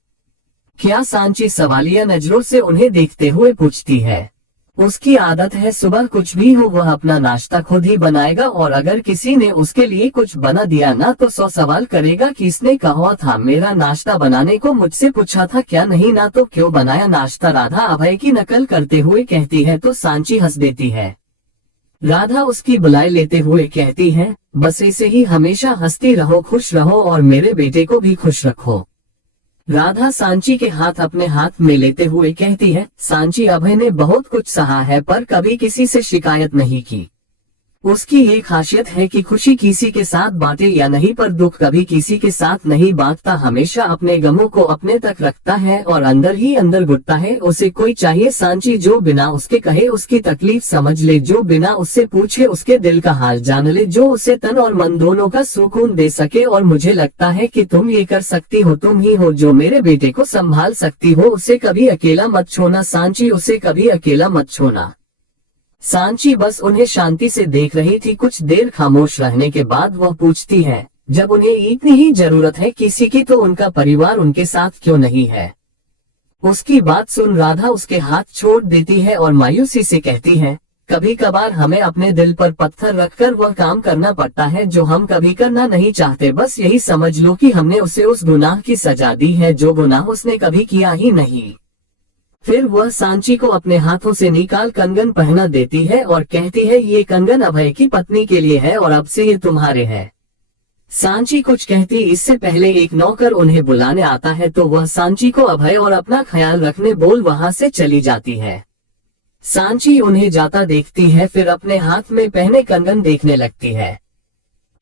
क्या? सांची सवालिया नजरों से उन्हें देखते हुए पूछती है। उसकी आदत है सुबह कुछ भी हो वह अपना नाश्ता खुद ही बनाएगा और अगर किसी ने उसके लिए कुछ बना दिया ना तो 100 सवाल करेगा कि इसने कहा था मेरा नाश्ता बनाने को, मुझसे पूछा था क्या? नहीं ना तो क्यों बनाया नाश्ता? राधा अभय की नकल करते हुए कहती है तो सांची हंस देती है। राधा उसकी बुलाई लेते हुए कहती है, बस ऐसे ही हमेशा हंसती रहो, खुश रहो और मेरे बेटे को भी खुश रखो। राधा सांची के हाथ अपने हाथ में लेते हुए कहती है, सांची अभय ने बहुत कुछ सहा है पर कभी किसी से शिकायत नहीं की। उसकी ये खासियत है कि खुशी किसी के साथ बांटे या नहीं पर दुख कभी किसी के साथ नहीं बांटता, हमेशा अपने गमों को अपने तक रखता है और अंदर ही अंदर घुटता है। उसे कोई चाहिए सांची जो बिना उसके कहे उसकी तकलीफ समझ ले, जो बिना उससे पूछे उसके दिल का हाल जान ले, जो उसे तन और मन दोनों का सुकून दे सके। और मुझे लगता है कि तुम ये कर सकती हो, तुम ही हो जो मेरे बेटे को संभाल सकती हो। उसे कभी अकेला मत छोड़ना सांची, उसे कभी अकेला मत छोड़ना। सांची बस उन्हें शांति से देख रही थी। कुछ देर खामोश रहने के बाद वह पूछती है, जब उन्हें इतनी ही जरूरत है किसी की तो उनका परिवार उनके साथ क्यों नहीं है? उसकी बात सुन राधा उसके हाथ छोड़ देती है और मायूसी से कहती है, कभी कभार हमें अपने दिल पर पत्थर रखकर वह काम करना पड़ता है जो हम कभी करना नहीं चाहते। बस यही समझ लो कि हमने उसे उस गुनाह की सजा दी है जो गुनाह उसने कभी किया ही नहीं। फिर वह सांची को अपने हाथों से निकाल कंगन पहना देती है और कहती है, ये कंगन अभय की पत्नी के लिए है और अब से ये तुम्हारे हैं। सांची कुछ कहती इससे पहले एक नौकर उन्हें बुलाने आता है तो वह सांची को अभय और अपना ख्याल रखने बोल वहां से चली जाती है। सांची उन्हें जाता देखती है फिर अपने हाथ में पहने कंगन देखने लगती है।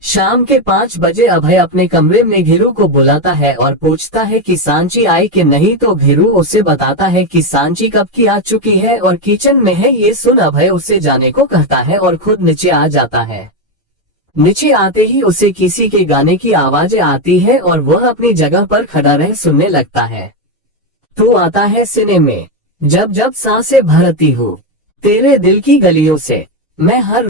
शाम के 5 बजे अभय अपने कमरे में घिरू को बुलाता है और पूछता है कि सांची आई कि नहीं, तो घिरू उसे बताता है कि सांची कब की आ चुकी है और किचन में है। ये सुन अभय उसे जाने को कहता है और खुद नीचे आ जाता है। नीचे आते ही उसे किसी के गाने की आवाजें आती है और वह अपनी जगह पर खड़ा रह सुनने लगता है। तो आता है सिने में, जब जब सांसें भरती हूँ तेरे दिल की गलियों से, मैं हर